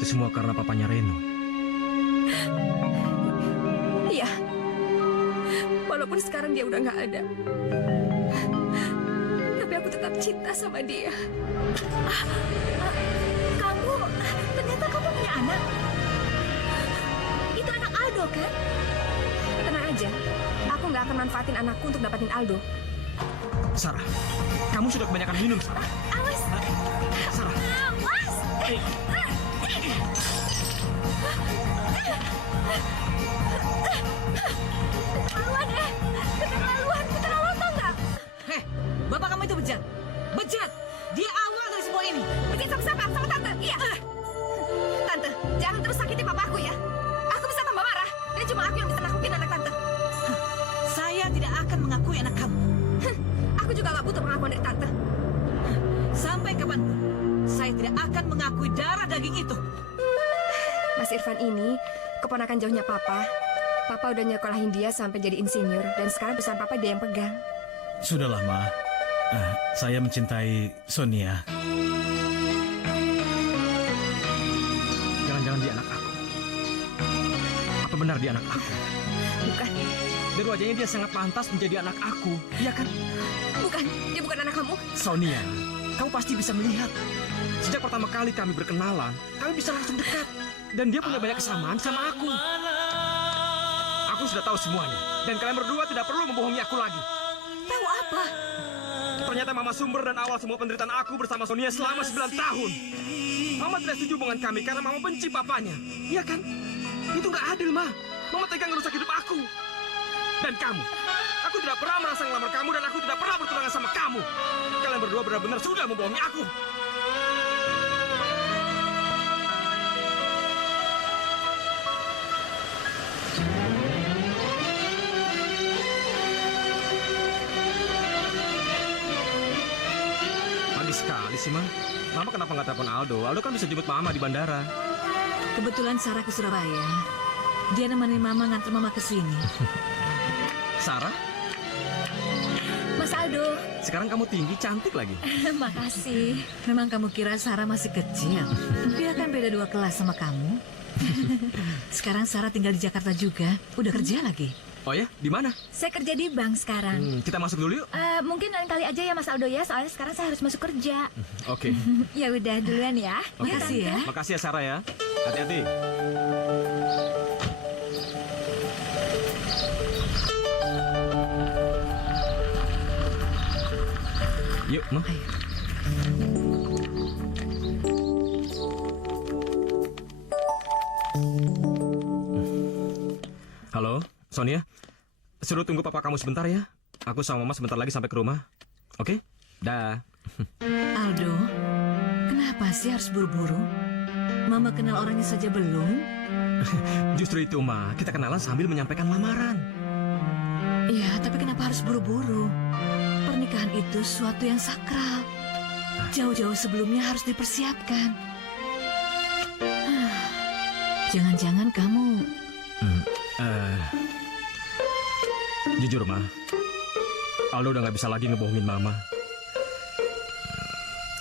itu semua karena papanya Reno? Iya. Walaupun sekarang dia udah nggak ada. Tapi aku tetap cinta sama dia. Kamu, ternyata kamu punya anak. Itu anak Aldo, kan? Tenang aja. Aku nggak akan manfaatin anakku untuk dapatin Aldo. Sarah, kamu sudah kebanyakan minum, Sarah. Awas! Sarah. Awas! Keterlaluan tau nggak? Heh, bapak kamu itu bejat. Bejat! Dia awal dari semua ini. Bejat sama siapa? Sama Tante? Iya. Tante, jangan terus sakiti papaku ya. Aku bisa tambah marah. Dan cuma aku yang bisa naklukin anak Tante. Saya tidak akan mengakui anak kamu. Aku juga nggak butuh pengakuan dari Tante. Sampai kapanpun, saya tidak akan mengakui darah daging itu. Mas Irfan ini keponakan jauhnya Papa. Papa udah nyekolahin dia sampai jadi insinyur. Dan sekarang perusahaan Papa dia yang pegang. Sudahlah, Ma. Saya mencintai Sonia. Jangan-jangan dia anak aku. Apa benar dia anak aku? Bukan, Dari wajahnya dia sangat pantas menjadi anak aku. Iya kan? bukan. Dia bukan anak kamu. Sonia, kamu pasti bisa melihat. Sejak pertama kali kami berkenalan, kami bisa langsung dekat. Dan dia punya banyak kesamaan sama aku. Aku sudah tahu semuanya. Dan kalian berdua tidak perlu membohongi aku lagi. Tahu apa? Ternyata Mama sumber dan awal semua penderitaan aku bersama Sonia selama 9 tahun. Mama tidak setuju hubungan kami karena Mama benci papanya. Iya kan? Itu nggak adil, Ma. Mama tega ngerusak hidup aku. Dan kamu. Aku tidak pernah merasa ngelamar kamu dan aku tidak pernah bertunangan sama kamu. Kalian berdua benar-benar sudah membohongi aku. Pagi sekali sih, Ma. Mama kenapa nggak telepon Aldo? Aldo kan bisa jemput Mama di bandara. Kebetulan Sarah ke Surabaya. Dia nemenin Mama nganter Mama ke sini. Sarah, Mas Aldo, sekarang kamu tinggi, cantik lagi. makasih. Memang kamu kira Sarah masih kecil? Dia kan beda 2 kelas sama kamu. Sekarang Sarah tinggal di Jakarta juga. Udah kerja lagi. Oh ya, di mana? Saya kerja di bank sekarang. Kita masuk dulu yuk. Mungkin lain kali aja ya Mas Aldo ya, soalnya sekarang saya harus masuk kerja. Oke. Ya udah duluan ya. Makasih ya. Makasih ya Sarah ya. Hati-hati. Yuk, Ma. Halo, Sonia. Suruh tunggu papa kamu sebentar ya. Aku sama Mama sebentar lagi sampai ke rumah. Oke? Dah. Aldo, kenapa sih harus buru-buru? Mama kenal orangnya saja belum? Justru itu, Ma. Kita kenalan sambil menyampaikan lamaran. Iya, tapi kenapa harus buru-buru? Pernikahan itu suatu yang sakral. Jauh-jauh sebelumnya harus dipersiapkan. Jangan-jangan kamu... Jujur, Ma. Aldo udah gak bisa lagi ngebohongin Mama.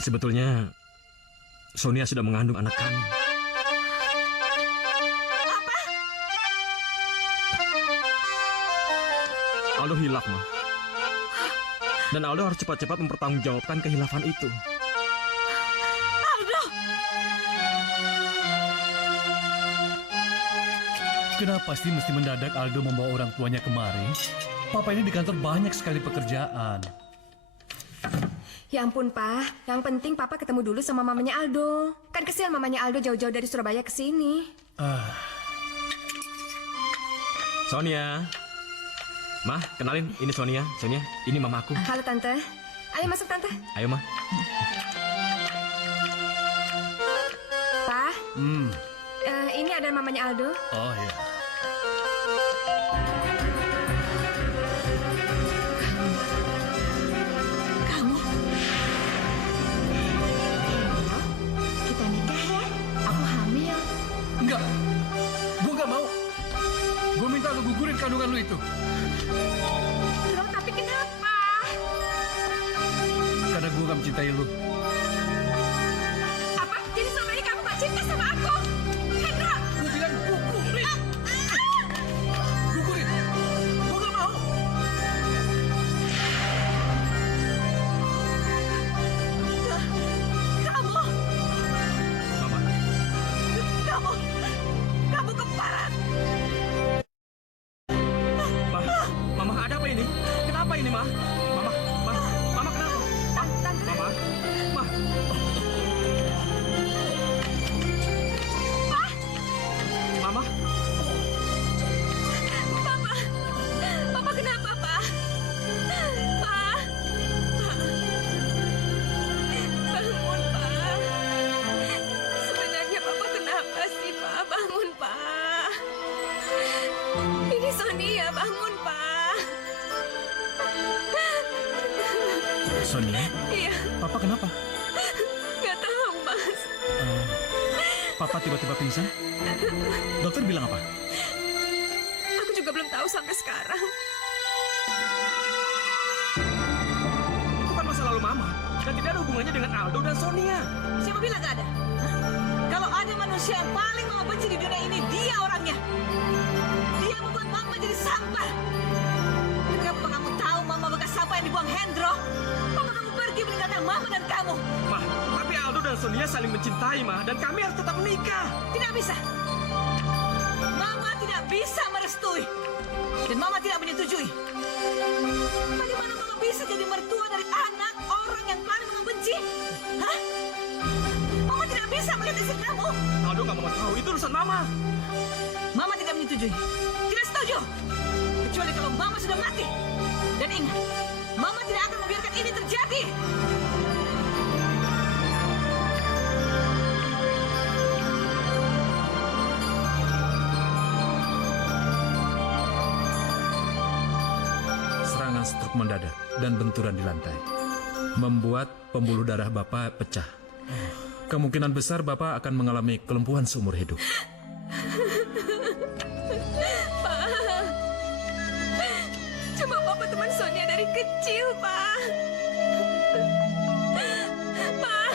Sebetulnya, Sonia sudah mengandung anak kami. Aldo hilaf, Ma. Dan Aldo harus cepat-cepat mempertanggungjawabkan kehilafan itu. Kenapa sih mesti mendadak Aldo membawa orang tuanya kemari? Papa ini di kantor banyak sekali pekerjaan. Ya ampun, Pak. Yang penting Papa ketemu dulu sama mamanya Aldo. Kan kesian mamanya Aldo jauh-jauh dari Surabaya ke sini. Sonia. Ma, kenalin. Ini Sonia. Sonia, ini mamaku. Halo, Tante. Ayo masuk, Tante. Ayo, Ma. Pak, ini ada mamanya Aldo. Oh ya. Kamu? Kita nikah ya? Aku hamil. Enggak. Gue nggak mau. Gue minta lu gugurin kandungan lu itu. Loh, tapi kenapa? Karena gue gak mencintai lu. Apa? Jadi selama ini kamu gak cinta sama aku? Hendra! Gue bilang gugurin. Gugurin. Gue gak mau. Kamu! Mama, Kamu keparat! Mama, ada apa ini? Kenapa ini, Ma? Mama kenapa? Tante. Ma. Mama, Papa kenapa, Pak? Pak! Bangun, Pak. Sebenarnya Papa kenapa sih, Pak? Bangun, Pak. Ini Sonia, bangun, Pak. Sonia, Iya, Papa kenapa? nggak tahu, Mas. Papa tiba-tiba pingsan? Dokter bilang apa? Aku juga belum tahu sampai sekarang. Itu kan masa lalu Mama. Dan tidak ada hubungannya dengan Aldo dan Sonia. Siapa bilang gak ada? Hah? Kalau ada manusia yang paling mama benci di dunia ini, dia orangnya. Dia membuat mama jadi sampah. Kenapa kamu tahu mama bekas sampah yang dibuang Hendro? Mama kamu pergi meninggalkan mama dan kamu. Ma, tapi Aldo dan Sonia saling mencintai, Ma. Dan kami harus tetap menikah. Tidak bisa. Mama tidak bisa merestui. Dan mama tidak menyetujui. Bagaimana mama bisa jadi mertua dari anak orang yang paling mama benci? Hah? Mama tidak bisa melihat istri kamu. Aldo gak mau tahu. Itu urusan Mama. Mama tidak menyetujui. Tidak setuju. Kecuali kalau Mama sudah mati. Dan ingat, Mama tidak akan membiarkan ini terjadi. Serangan stroke mendadak dan benturan di lantai membuat pembuluh darah Bapak pecah. Kemungkinan besar Bapak akan mengalami kelumpuhan seumur hidup. Cuma Papa teman Sonia dari kecil, Pak. Pak.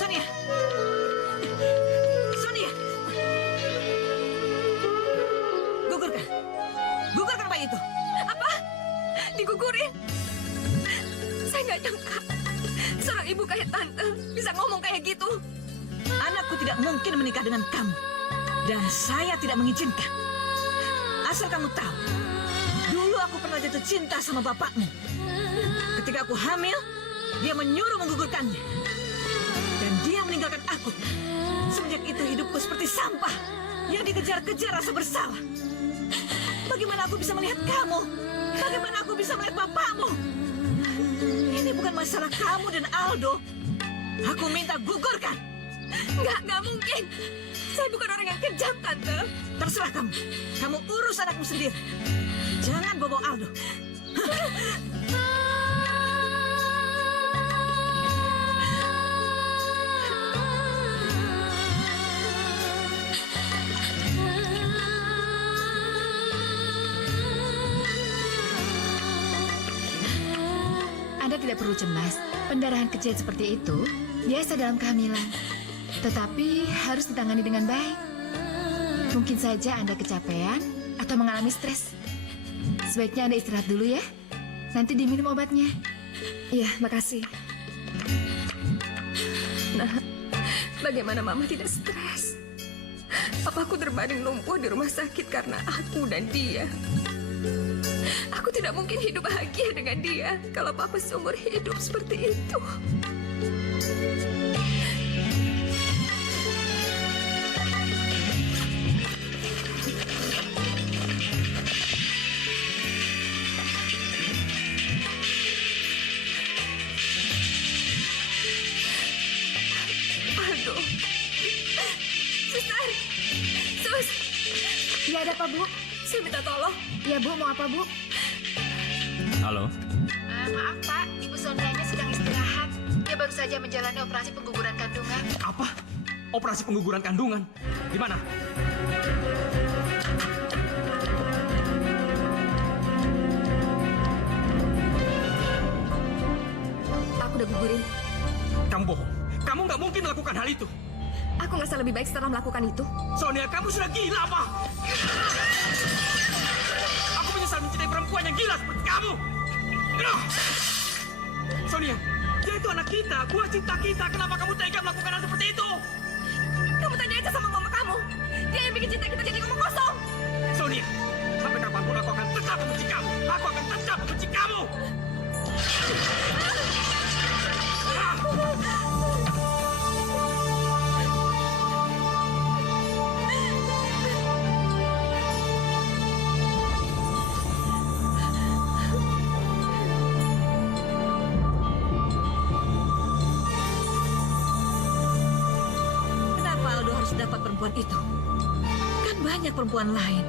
Sonia. Sonia. Gugurkan. Gugurkan bayi itu. Apa? Digugurin? Saya nggak nyangka. Seorang ibu kayak Tante bisa ngomong kayak gitu. Anakku tidak mungkin menikah dengan kamu. Dan saya tidak mengizinkan. Asal kamu tahu, dulu aku pernah jatuh cinta sama bapakmu. Ketika aku hamil, dia menyuruh menggugurkannya. Dan dia meninggalkan aku. Semenjak itu hidupku seperti sampah yang dikejar-kejar rasa bersalah. Bagaimana aku bisa melihat kamu? Bagaimana aku bisa melihat bapakmu? Ini bukan masalah kamu dan Aldo. Aku minta gugurkan. Nggak mungkin. Saya bukan orang yang kejam, Tante. Terserah kamu. Kamu urus anakmu sendiri. Jangan bawa Aldo. Anda tidak perlu cemas. Pendarahan kecil seperti itu biasa dalam kehamilan. Tetapi harus ditangani dengan baik. Mungkin saja Anda kecapean atau mengalami stres. Sebaiknya Anda istirahat dulu ya. Nanti diminum obatnya. Iya, makasih. Nah, bagaimana Mama tidak stres? Papaku terbaring lumpuh di rumah sakit karena aku dan dia. Aku tidak mungkin hidup bahagia dengan dia kalau Papa seumur hidup seperti itu. Aldo. Suster. Sus. Ya, ada apa, Bu? Saya minta tolong. Ya, Bu, mau apa, Bu? Halo? Maaf Pak, Ibu Sonianya sedang istirahat. Dia baru saja menjalani operasi pengguguran kandungan. Apa? Operasi pengguguran kandungan? Di mana? Kamu bohong. Kamu nggak mungkin melakukan hal itu. Aku ngerasa lebih baik setelah melakukan itu. Sonia, kamu sudah gila, apa? Aku menyesal mencintai perempuan yang gila seperti kamu. Sonia, dia itu anak kita, buah cinta kita. Kenapa kamu tega melakukan hal seperti itu? Kamu tanya aja sama mama kamu. Dia yang bikin cinta kita jadi ngomong kosong. Sonia, sampai kapanpun aku akan tetap membenci kamu. Aku akan tetap membenci kamu. Kenapa Aldo harus dapat perempuan itu? Kan banyak perempuan lain.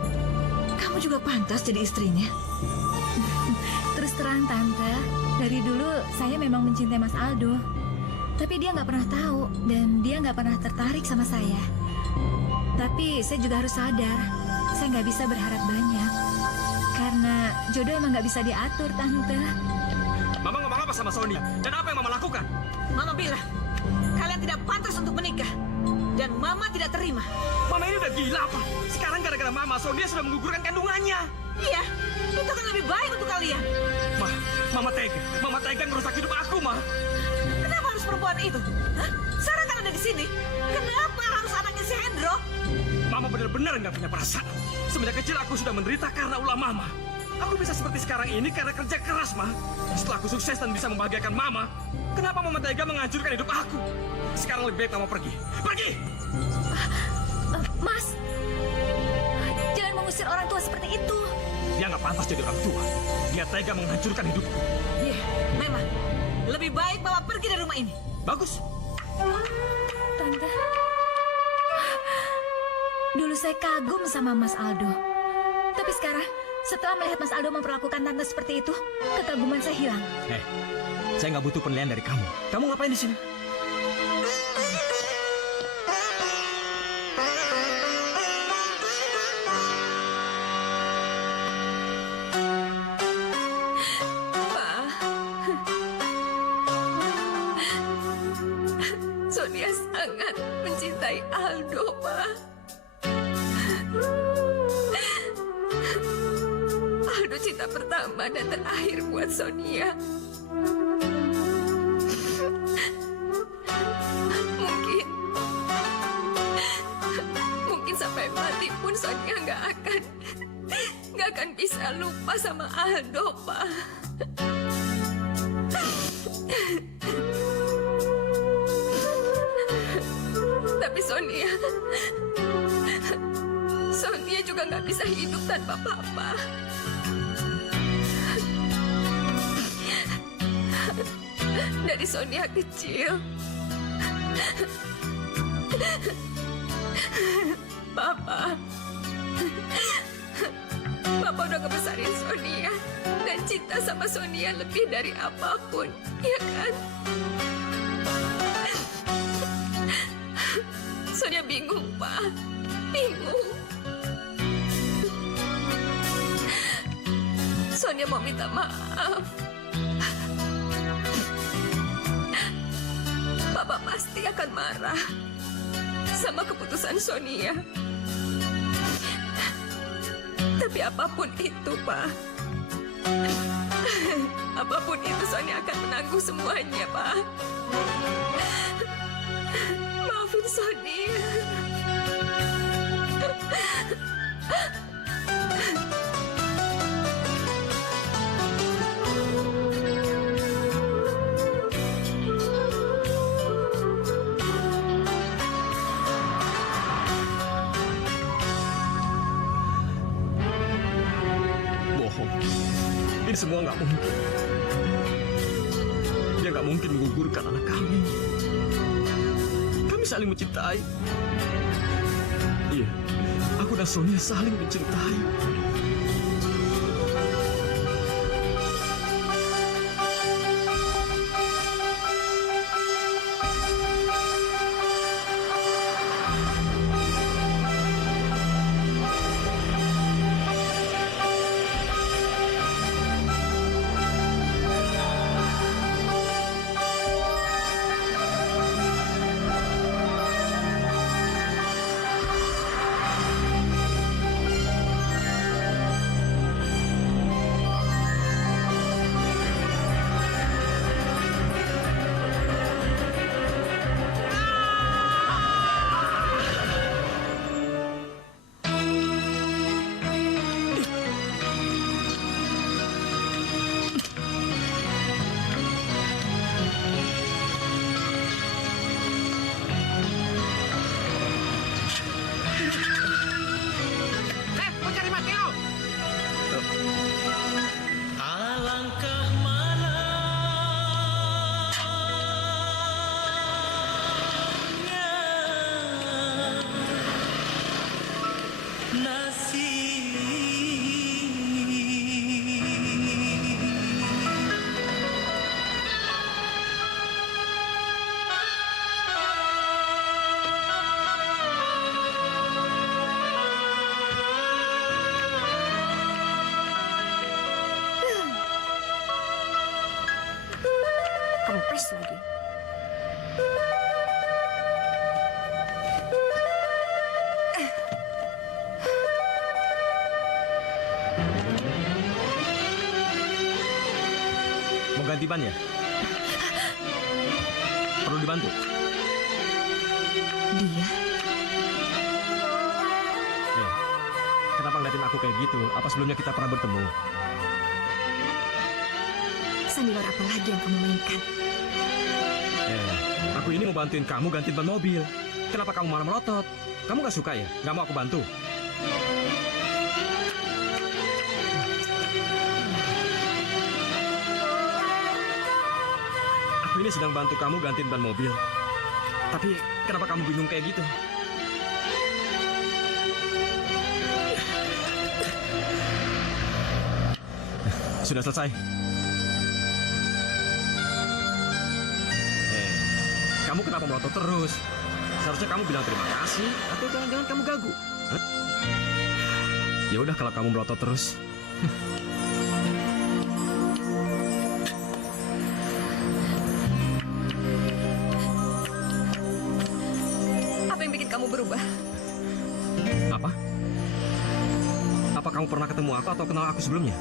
Kamu juga pantas jadi istrinya. Terus terang Tante, dari dulu saya memang mencintai Mas Aldo. Tapi dia nggak pernah tahu dan dia nggak pernah tertarik sama saya. Tapi saya juga harus sadar, saya nggak bisa berharap banyak. Karena jodoh emang nggak bisa diatur, Tante. Mama ngomong apa sama Sonia? Dan apa yang Mama lakukan? Mama bilang, kalian tidak pantas untuk menikah. Dan Mama tidak terima. Mama ini udah gila apa? Sekarang gara-gara Mama, Sonia sudah menggugurkan kandungannya. Iya, itu kan lebih baik untuk kalian. Ma, Mama tega. Mama tega ngerusak hidup aku, Ma. Kenapa harus perempuan itu? Hah? Sarah kan ada di sini. Kenapa harus anaknya si Hendro? Mama benar-benar nggak punya perasaan. Semenjak kecil aku sudah menderita karena ulah Mama. Aku bisa seperti sekarang ini karena kerja keras, Ma. Setelah aku sukses dan bisa membahagiakan Mama, kenapa Mama tega menghancurkan hidup aku? Sekarang lebih baik Mama pergi. Pergi! Mas, jangan mengusir orang tua seperti itu. Dia nggak pantas jadi orang tua. Dia tega menghancurkan hidupku. Iya, memang. Lebih baik Mama pergi dari rumah ini. Bagus. Tante, dulu saya kagum sama Mas Aldo. Tapi sekarang, setelah melihat Mas Aldo memperlakukan Tante seperti itu, kekaguman saya hilang. Saya nggak butuh penilaian dari kamu. Kamu ngapain di sini? Sonia sangat mencintai Aldo, Pak. Aldo cinta pertama dan terakhir buat Sonia. Mungkin sampai mati pun Sonia nggak akan bisa lupa sama Aldo, Pak. Tapi Sonia juga nggak bisa hidup tanpa Papa. Dari Sonia kecil, Papa udah ngebesarin Sonia dan cinta sama Sonia lebih dari apapun, ya kan? Sonia bingung, Pak. Bingung. Sonia mau minta maaf. Papa pasti akan marah sama keputusan Sonia. Tapi apapun itu, Pak. Apapun itu, Sonia akan menanggung semuanya, Pak. Maafin Sonia. Bohong. Ini semua nggak mungkin. Dia nggak mungkin menggugurkan anak kami. Kami saling mencintai. Iya, aku dan Sonia saling mencintai. Kempes lagi. Mau ganti ban ya? Perlu dibantu? Dia? Kenapa ngeliatin aku kayak gitu? Apa sebelumnya kita pernah bertemu? Sandiwara apa lagi yang kamu mainkan? Aku ini mau bantuin kamu gantiin ban mobil. Kenapa kamu malah melotot? Kamu gak suka ya? Gak mau aku bantu? Aku ini sedang bantu kamu gantiin ban mobil. Tapi kenapa kamu bingung kayak gitu? Sudah selesai. Kamu kenapa melotot terus? Seharusnya kamu bilang terima kasih, atau jangan-jangan kamu gagu. Hah? Ya udah kalau kamu melotot terus. Apa yang bikin kamu berubah? Apa? Apa kamu pernah ketemu aku atau kenal aku sebelumnya?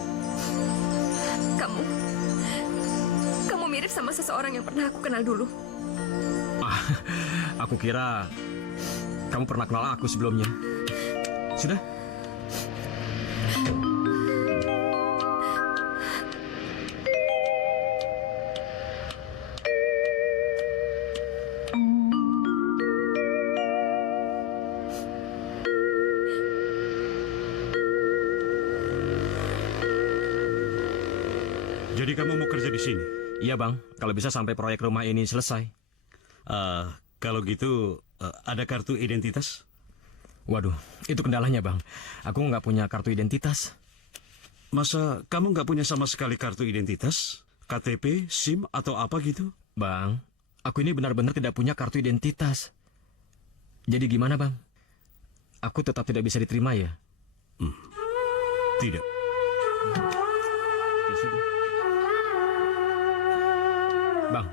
Kamu mirip sama seseorang yang pernah aku kenal dulu. Aku kira kamu pernah kenal aku sebelumnya. Sudah? Jadi kamu mau kerja di sini? Iya bang, kalau bisa sampai proyek rumah ini selesai. Kalau gitu, ada kartu identitas? Waduh, itu kendalanya bang. Aku nggak punya kartu identitas. Masa kamu nggak punya sama sekali kartu identitas? KTP, SIM, atau apa gitu? Bang, aku ini benar-benar tidak punya kartu identitas. Jadi gimana bang? Aku tetap tidak bisa diterima ya? Tidak. Ya sudah. Bang,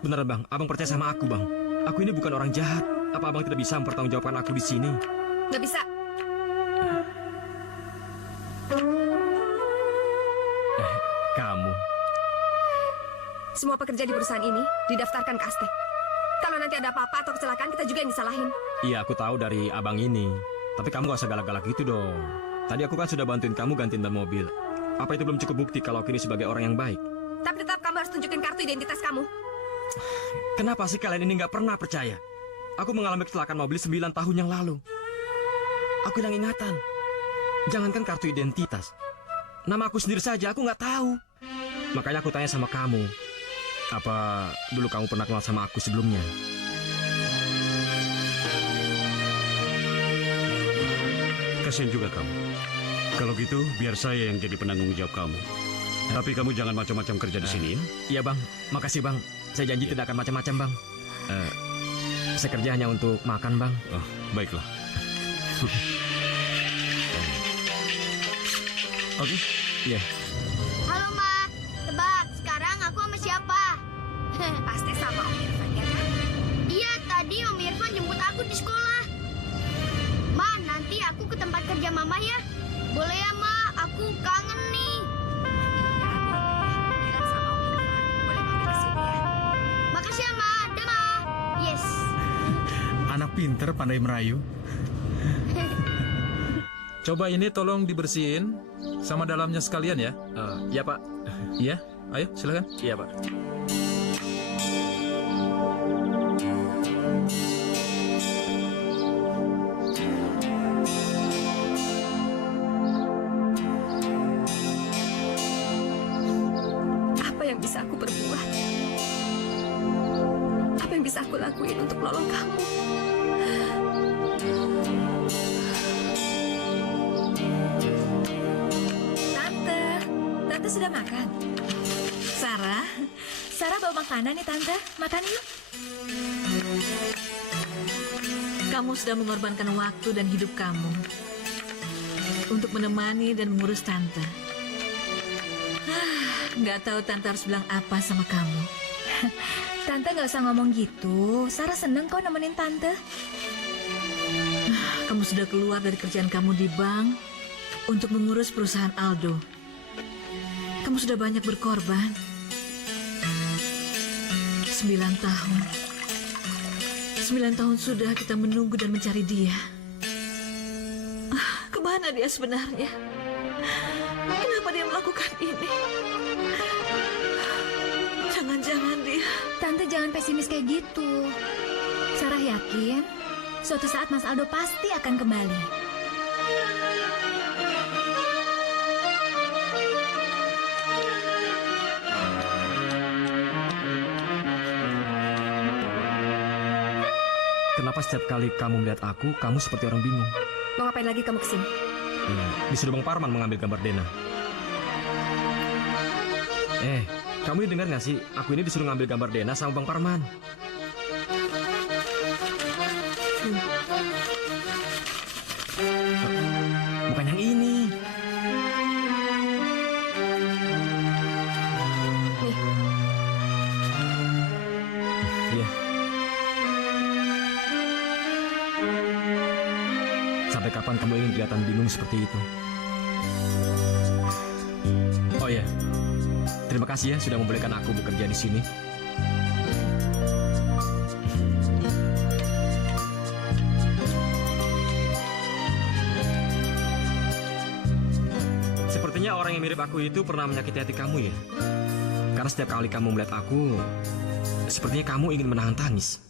beneran bang, abang percaya sama aku bang. Aku ini bukan orang jahat. Apa abang tidak bisa mempertanggungjawabkan aku di sini? Nggak bisa. Kamu. Semua pekerja di perusahaan ini didaftarkan ke Aztec. Kalau nanti ada apa-apa atau kecelakaan, kita juga yang disalahin. Iya, aku tahu dari abang ini. Tapi kamu gak usah galak-galak gitu dong. Tadi aku kan sudah bantuin kamu gantiin ban mobil. Apa itu belum cukup bukti kalau aku ini sebagai orang yang baik? Tapi tetap kamu harus tunjukin kartu identitas kamu. Kenapa sih kalian ini nggak pernah percaya? Aku mengalami kecelakaan mobil 9 tahun yang lalu. Aku hilang ingatan. Jangankan kartu identitas. Nama aku sendiri saja aku nggak tahu. Makanya aku tanya sama kamu. Apa dulu kamu pernah kenal sama aku sebelumnya? Kasian juga kamu. Kalau gitu, biar saya yang jadi penanggung jawab kamu. Tapi kamu jangan macam-macam kerja di sini ya. Iya bang, makasih bang. Saya janji tidak akan macam-macam bang. Saya kerja hanya untuk makan bang. Oh, baiklah. Oke. Iya. Halo, Ma. Tebak, sekarang aku sama siapa? Pasti sama Om Irfan, ya kan? Iya, tadi Om Irfan jemput aku di sekolah. Ma, nanti aku ke tempat kerja Mama ya. Boleh ya, Ma? Aku kangen nih. Bilang sama Om Irfan, boleh mampir ke sini ya. Makasih ya, Ma. Dah, Ma. Yes. Anak pinter pandai merayu. Coba ini tolong dibersihin sama dalamnya sekalian ya. Ya pak. Iya, ayo silakan. Iya pak. Apa yang bisa aku perbuat? Apa yang bisa aku lakuin untuk menolong kamu? Tante sudah makan? Sarah bawa makanan nih Tante. Makan yuk. Kamu sudah mengorbankan waktu dan hidup kamu untuk menemani dan mengurus Tante. Nggak tahu Tante harus bilang apa sama kamu. Tante nggak usah ngomong gitu. Sarah seneng kok nemenin Tante. Kamu sudah keluar dari kerjaan kamu di bank untuk mengurus perusahaan Aldo. Kamu sudah banyak berkorban. 9 tahun. 9 tahun sudah kita menunggu dan mencari dia. Kemana dia sebenarnya? Kenapa dia melakukan ini? Jangan-jangan dia... Tante jangan pesimis kayak gitu. Sarah yakin suatu saat Mas Aldo pasti akan kembali. Kenapa setiap kali kamu melihat aku, kamu seperti orang bingung? Mau ngapain lagi kamu kesini? Disuruh Bang Parman mengambil gambar Dena. Kamu ini dengar nggak sih? Aku ini disuruh ngambil gambar Dena sama Bang Parman. Bukan yang ini. Iya. Sampai kapan kamu ingin kelihatan bingung seperti itu? Oh ya, terima kasih ya sudah membolehkan aku bekerja di sini. Sepertinya orang yang mirip aku itu pernah menyakiti hati kamu ya. Karena setiap kali kamu melihat aku, sepertinya kamu ingin menahan tangis.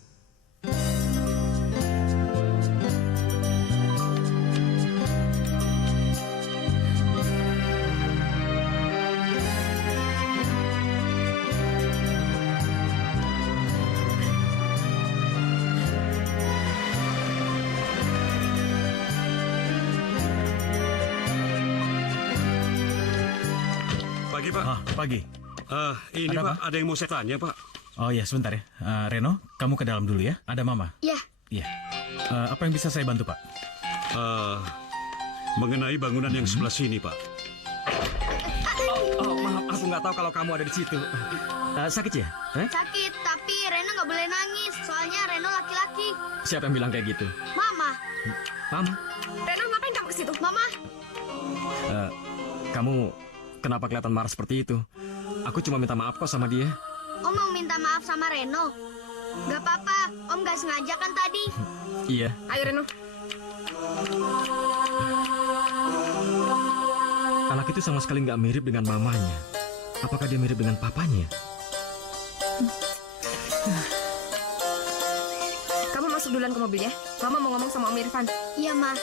Pagi, Pak. Pagi. Ini Ada Pak, apa? ada yang mau saya tanya, Pak. Oh ya, sebentar ya. Reno, kamu ke dalam dulu ya. Ada Mama. Ya, Iya. Apa yang bisa saya bantu, Pak? Mengenai bangunan yang sebelah sini, Pak. Oh, maaf, aku nggak tahu kalau kamu ada di situ. Sakit ya? sakit, tapi Reno nggak boleh nangis. Soalnya Reno laki-laki. Siapa yang bilang kayak gitu? Mama, Mama, Reno, ngapain kamu ke situ? Mama, kamu kenapa kelihatan marah seperti itu? Aku cuma minta maaf kok sama dia. Om mau minta maaf sama Reno. Gak apa-apa, Om gak sengaja kan tadi. Iya. Ayo Reno. Anak itu sama sekali nggak mirip dengan mamanya. Apakah dia mirip dengan papanya? Kamu masuk duluan ke mobil ya. Mama mau ngomong sama Om Irfan. Iya, Ma.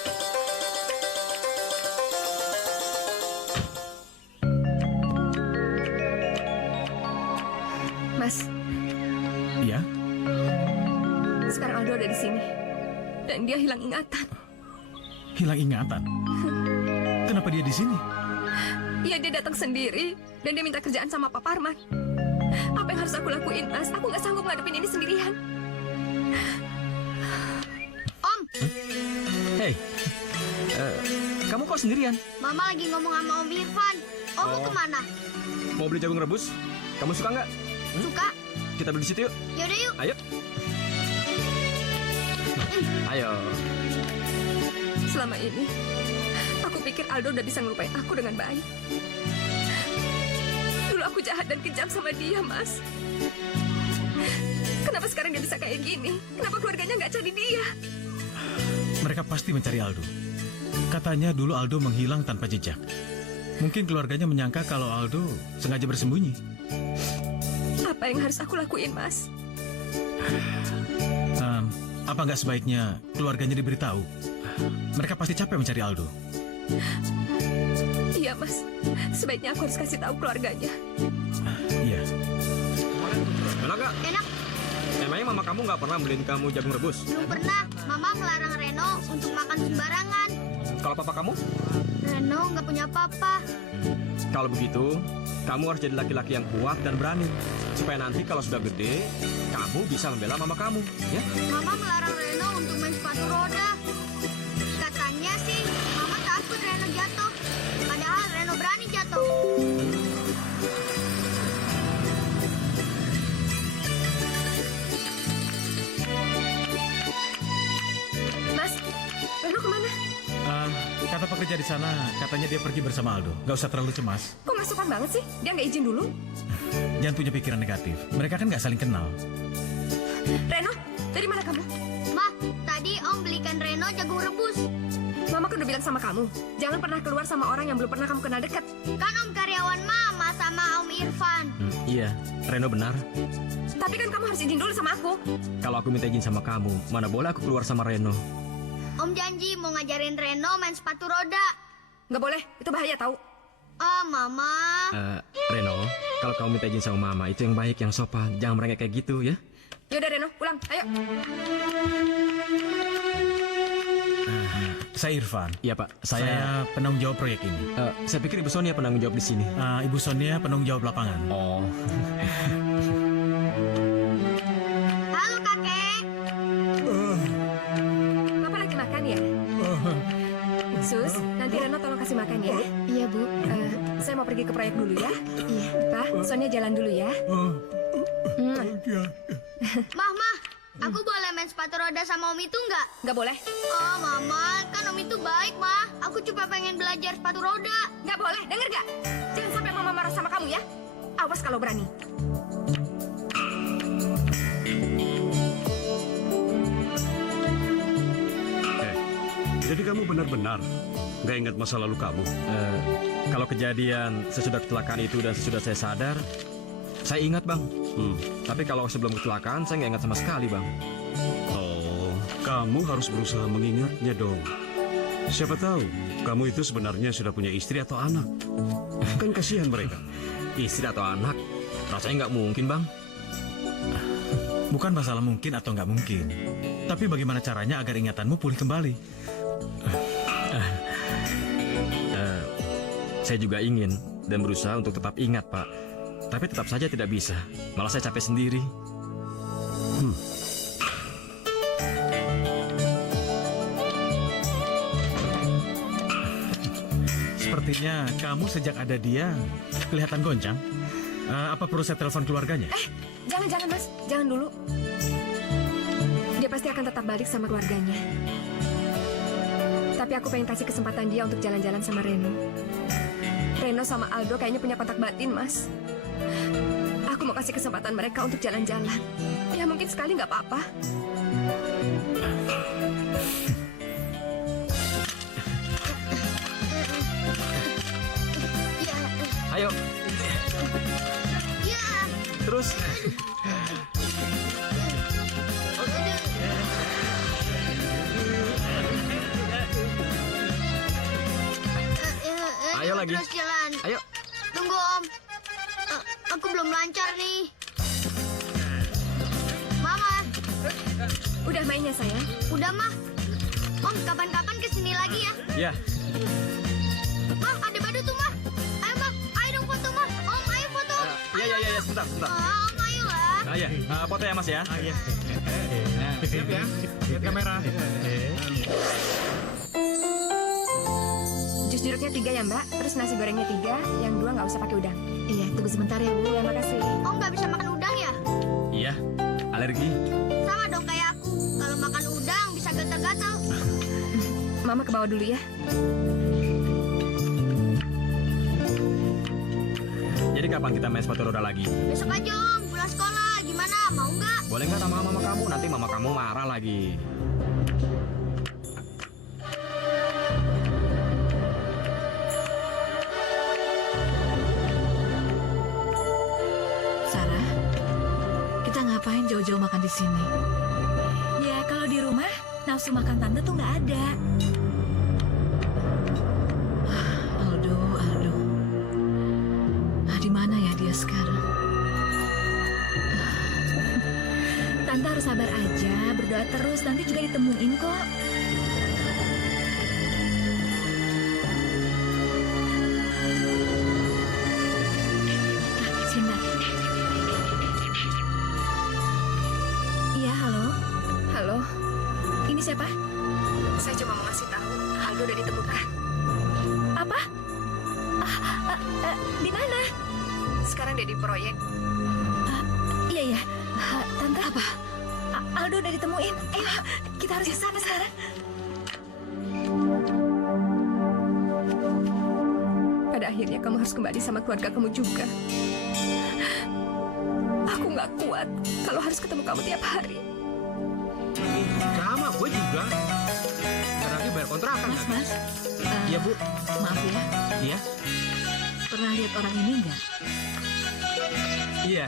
Mas, Iya. sekarang Aldo ada di sini. Dan dia hilang ingatan. Hilang ingatan. Kenapa dia di sini? Iya, dia datang sendiri. Dan dia minta kerjaan sama Pak Parman. Apa yang harus aku lakuin, Mas? Aku nggak sanggup ngadepin ini sendirian. Om, Hei, kamu kok sendirian? Mama lagi ngomong sama Om Irfan. Om mau kemana? Mau beli jagung rebus? Kamu suka nggak? Suka? Kita beli di situ yuk. Yaudah yuk. Ayo. Ayo. Selama ini, aku pikir Aldo udah bisa ngelupain aku dengan baik. Dulu aku jahat dan kejam sama dia, Mas. Kenapa sekarang dia bisa kayak gini? Kenapa keluarganya nggak cari dia? Mereka pasti mencari Aldo. Katanya dulu Aldo menghilang tanpa jejak. Mungkin keluarganya menyangka kalau Aldo sengaja bersembunyi. Apa yang harus aku lakuin, Mas? Apa nggak sebaiknya keluarganya diberitahu? Mereka pasti capek mencari Aldo. Iya, Mas. Sebaiknya aku harus kasih tahu keluarganya. Iya. Enak nggak? Enak. Emangnya mama kamu nggak pernah beliin kamu jagung rebus? Belum pernah. Mama melarang Reno untuk makan sembarangan. Kalau papa kamu? Reno nggak punya papa. Kalau begitu, kamu harus jadi laki-laki yang kuat dan berani. Supaya nanti kalau sudah gede, kamu bisa membela mama kamu, ya? Mama melarang Reno untuk main sepatu roda. Katanya sih, Mama takut Reno jatuh. Padahal Reno berani jatuh. bekerja di sana, katanya dia pergi bersama Aldo. Gak usah terlalu cemas. Kok nggak sopan banget sih? Dia nggak izin dulu. Jangan punya pikiran negatif. Mereka kan gak saling kenal. Reno, dari mana kamu? Ma, tadi Om belikan Reno jagung rebus. Mama kan udah bilang sama kamu, jangan pernah keluar sama orang yang belum pernah kamu kenal dekat. Kan Om karyawan Mama sama Om Irfan. Iya, Reno benar. Tapi kan kamu harus izin dulu sama aku. Kalau aku minta izin sama kamu, mana boleh aku keluar sama Reno. Om janji mau ngajarin Reno main sepatu roda. Nggak boleh, itu bahaya tahu. Oh, Mama. Reno, kalau kamu minta izin sama Mama, itu yang baik, yang sopan. Jangan merengek kayak gitu ya. Yaudah Reno, pulang, ayo. Saya Irfan. Iya Pak, Saya penanggung jawab proyek ini. saya pikir Ibu Sonia penanggung jawab di sini. Ibu Sonia penanggung jawab lapangan. Oh. Halo kakek. Papa lagi makan ya? Sus, nanti Reno tolong kasih makan ya. Iya, Bu. Saya mau pergi ke proyek dulu ya. Iya. Pak, Sonia jalan dulu ya. Mah, aku boleh main sepatu roda sama Om itu nggak? Nggak boleh. Oh, Mama, kan Om itu baik, Mah. Aku cuma pengen belajar sepatu roda. Nggak boleh, denger nggak? Jangan sampai Mama marah sama kamu ya. Awas kalau berani. Jadi kamu benar-benar nggak ingat masa lalu kamu? Kalau kejadian sesudah kecelakaan itu dan sesudah saya sadar, saya ingat Bang. Tapi kalau sebelum kecelakaan, saya nggak ingat sama sekali Bang. Oh, kamu harus berusaha mengingatnya dong. Siapa tahu kamu itu sebenarnya sudah punya istri atau anak. Kan kasihan mereka. Istri atau anak? Rasanya nggak mungkin Bang. Bukan masalah mungkin atau nggak mungkin. Tapi bagaimana caranya agar ingatanmu pulih kembali? Saya juga ingin dan berusaha untuk tetap ingat Pak. Tapi tetap saja tidak bisa. Malah saya capek sendiri. Sepertinya kamu sejak ada dia kelihatan goncang. Apa perlu saya telepon keluarganya? Jangan Mas, jangan dulu. Dia pasti akan tetap balik sama keluarganya. Tapi aku pengen kasih kesempatan dia untuk jalan-jalan sama Reno. Reno sama Aldo kayaknya punya kontak batin, Mas. Aku mau kasih kesempatan mereka untuk jalan-jalan. Ya mungkin sekali nggak apa-apa. Ayo, Ya, terus. Ayo lagi. Terus jalan. Ayo. Tunggu Om. Aku belum lancar nih. Mama, Udah mainnya sayang. udah Mah. Om, kapan-kapan kesini lagi ya. Ya, Mah, ada badut tuh Mah. Ayo Mah, ayo dong foto Mah. Om, ayo foto. ya, sebentar. Om, ayo lah. Ya, foto ya Mas ya. Siap ya, lihat kamera. Jus jeruknya 3 ya Mbak. Terus nasi gorengnya 3, yang 2 nggak usah pakai udang. Iya, tunggu sebentar ya, Bu. Ya makasih. Om nggak bisa makan udang ya? Iya, alergi. Sama dong kayak aku. Kalau makan udang bisa gatal-gatal. Mama ke bawah dulu ya. Jadi kapan kita main sepatu roda lagi? Besok aja Om, pulang sekolah. Gimana? Mau nggak? Boleh nggak sama mama kamu? Nanti mama kamu marah lagi. Sarah, kita ngapain jauh-jauh makan di sini? Ya kalau di rumah nafsu makan tante tuh nggak ada. Aldo. Di mana ya dia sekarang? Tante harus sabar aja, berdoa terus, nanti juga ditemuin kok. Sebentar. Iya, halo. Halo, Ini siapa? saya cuma mau ngasih tahu Aldo udah ditemukan. Apa? Di mana? Sekarang dia di proyek. Iya. Tante apa? Aldo udah ditemuin. Ayo, kita harus ke sana sekarang. akhirnya kamu harus kembali sama keluarga kamu juga. Aku nggak kuat kalau harus ketemu kamu tiap hari. Sama, gue juga. Karena lagi bayar kontrakan. Mas. Iya, Bu. Maaf ya. Iya? Pernah lihat orang ini nggak? Iya.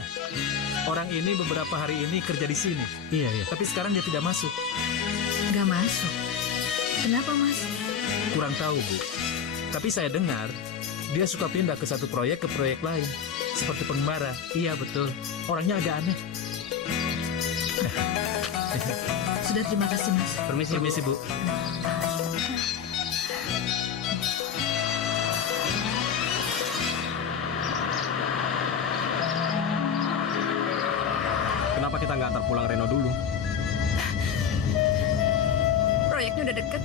Orang ini beberapa hari ini kerja di sini. Iya, iya. Tapi sekarang dia tidak masuk. Nggak masuk. Kenapa, Mas? Kurang tahu, Bu. Tapi saya dengar dia suka pindah ke satu proyek ke proyek lain. Seperti pengembara. Iya, betul. Orangnya agak aneh. Sudah, terima kasih, Mas. Permisi, Bu. Kenapa kita nggak antar pulang Reno dulu? Proyeknya udah deket.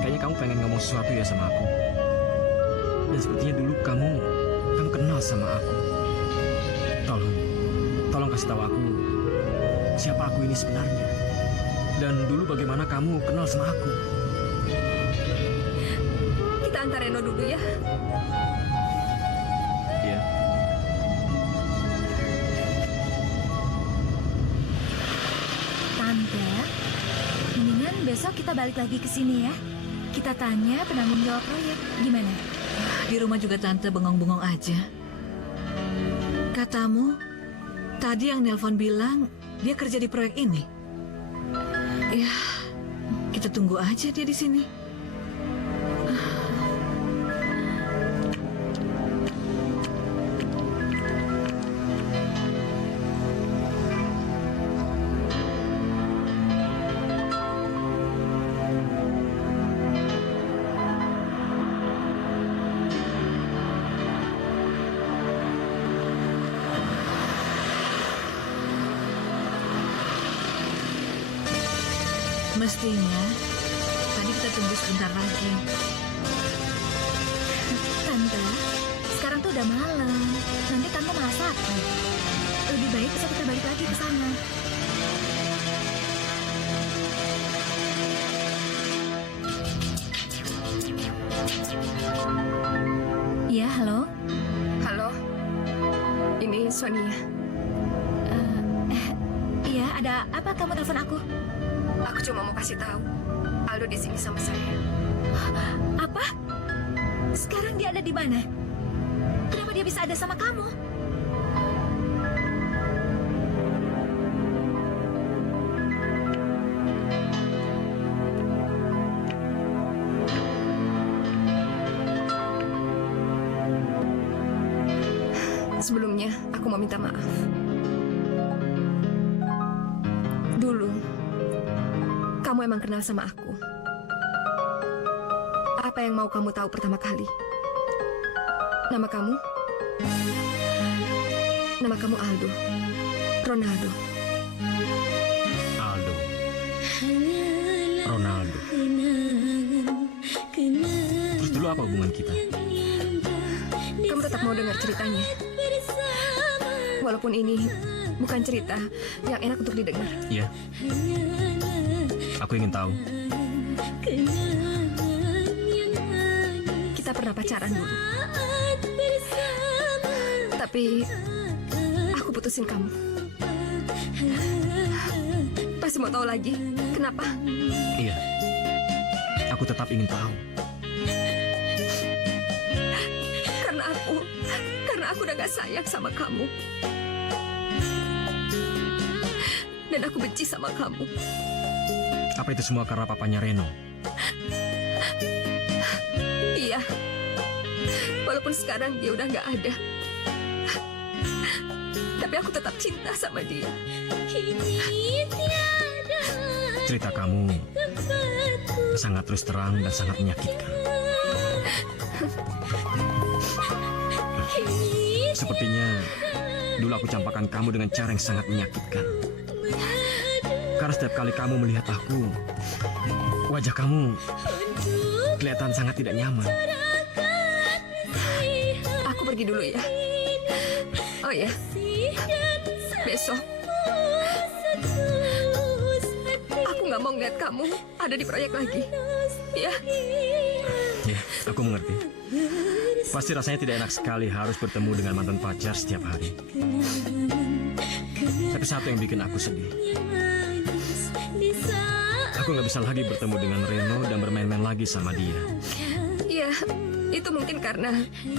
Kayaknya kamu pengen ngomong sesuatu ya sama aku. Dan sepertinya dulu kamu kenal sama aku. Tolong kasih tahu aku siapa aku ini sebenarnya. Dan dulu bagaimana kamu kenal sama aku. Kita antar Reno dulu ya. Iya. Tante, mendingan besok kita balik lagi ke sini ya. Kita tanya penanggung jawab proyek. Gimana? Di rumah juga Tante bengong-bengong aja. Katamu, tadi yang nelpon bilang dia kerja di proyek ini. Ya, kita tunggu aja dia di sini. Mestinya tadi kita tunggu sebentar lagi. Tante, sekarang tuh udah malam. Nanti Tante malah sakit. Lebih baik besok kita balik lagi ke sana. Iya, halo? Halo, ini Sonia. Iya, ada apa kamu telepon aku? Aku cuma mau kasih tahu, Aldo di sini sama saya. Apa? Sekarang dia ada di mana? Kenapa dia bisa ada sama kamu? Sebelumnya, aku mau minta maaf. Dulu, kamu emang kenal sama aku. Apa yang mau kamu tahu pertama kali? Nama kamu? Nama kamu Aldo. Ronaldo. Aldo. Ronaldo. Terus dulu apa hubungan kita? Kamu tetap mau dengar ceritanya? Walaupun ini bukan cerita yang enak untuk didengar. Iya. Aku ingin tahu. Kita pernah pacaran dulu. Tapi aku putusin kamu. Pasti mau tahu lagi kenapa? Iya. Aku tetap ingin tahu. Karena aku udah gak sayang sama kamu. Dan aku benci sama kamu. Apa itu semua karena papanya Reno? Iya. Walaupun sekarang dia udah gak ada. Tapi aku tetap cinta sama dia. Cerita kamu sangat terus terang dan sangat menyakitkan. Sepertinya dulu aku campakkan kamu dengan cara yang sangat menyakitkan. Karena setiap kali kamu melihat aku, wajah kamu kelihatan sangat tidak nyaman. Aku pergi dulu ya. Oh ya, besok aku nggak mau ngeliat kamu ada di proyek lagi. Ya. Ya, aku mengerti. Pasti rasanya tidak enak sekali harus bertemu dengan mantan pacar setiap hari. Tapi satu yang bikin aku sedih. Aku nggak bisa lagi bertemu dengan Reno dan bermain-main lagi sama dia. Ya, itu mungkin karena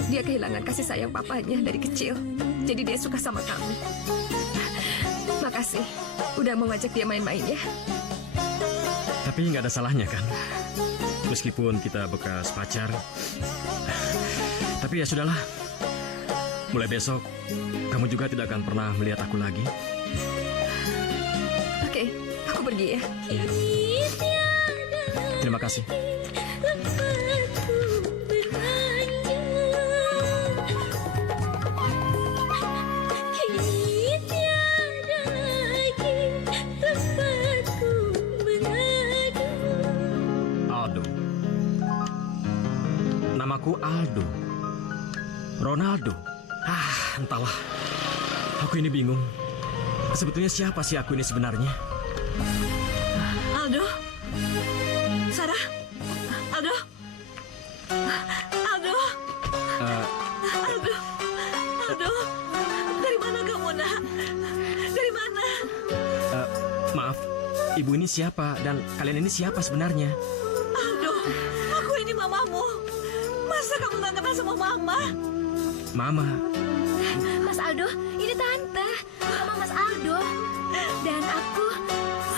dia kehilangan kasih sayang papanya dari kecil. Jadi dia suka sama kamu. Makasih, udah mau ngajak dia main-main ya. Tapi nggak ada salahnya kan? Meskipun kita bekas pacar. Tapi ya sudahlah. Mulai besok, kamu juga tidak akan pernah melihat aku lagi. Oke, aku pergi ya. Terima kasih. Aldo. Namaku Aldo. Ronaldo. Entahlah. Aku ini bingung. Sebetulnya siapa sih aku ini sebenarnya? Aldo? Sarah? Aldo? Aldo? Aldo? Aldo? Dari mana kamu, nak? Dari mana? Maaf, ibu ini siapa dan kalian ini siapa sebenarnya? Aldo, aku ini mamamu. Masa kamu gak kenal sama mama? Mama. Mas Aldo, ini Tante. Mama Mas Aldo. Dan aku,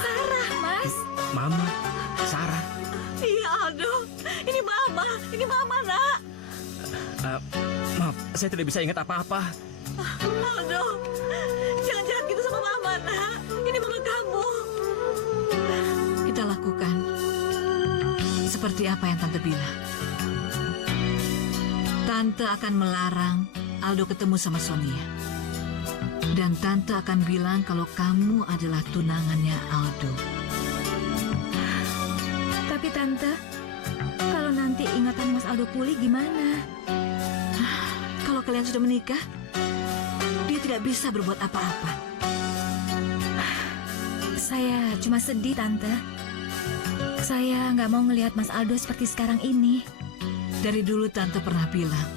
Sarah, Mas. Mama, Sarah. Iya, Aldo. Ini mama. Ini mama, nak. Maaf, saya tidak bisa ingat apa-apa. Aldo, jangan jahat gitu sama mama, nak. Ini mama kamu. Kita lakukan seperti apa yang Tante bilang. Tante akan melarang Aldo ketemu sama Sonia. Dan Tante akan bilang kalau kamu adalah tunangannya Aldo. Tapi Tante, kalau nanti ingatan Mas Aldo pulih gimana? Kalau kalian sudah menikah, dia tidak bisa berbuat apa-apa. Saya cuma sedih, Tante. Saya nggak mau ngelihat Mas Aldo seperti sekarang ini. Dari dulu Tante pernah bilang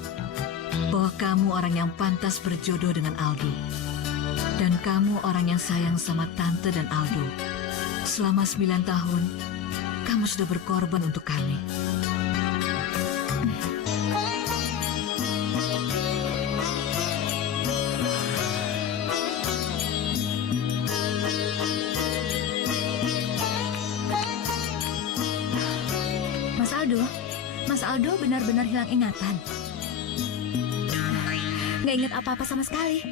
bahwa kamu orang yang pantas berjodoh dengan Aldo. Dan kamu orang yang sayang sama Tante dan Aldo. Selama 9 tahun, kamu sudah berkorban untuk kami. Mas Aldo benar-benar hilang ingatan. Nggak ingat apa-apa sama sekali.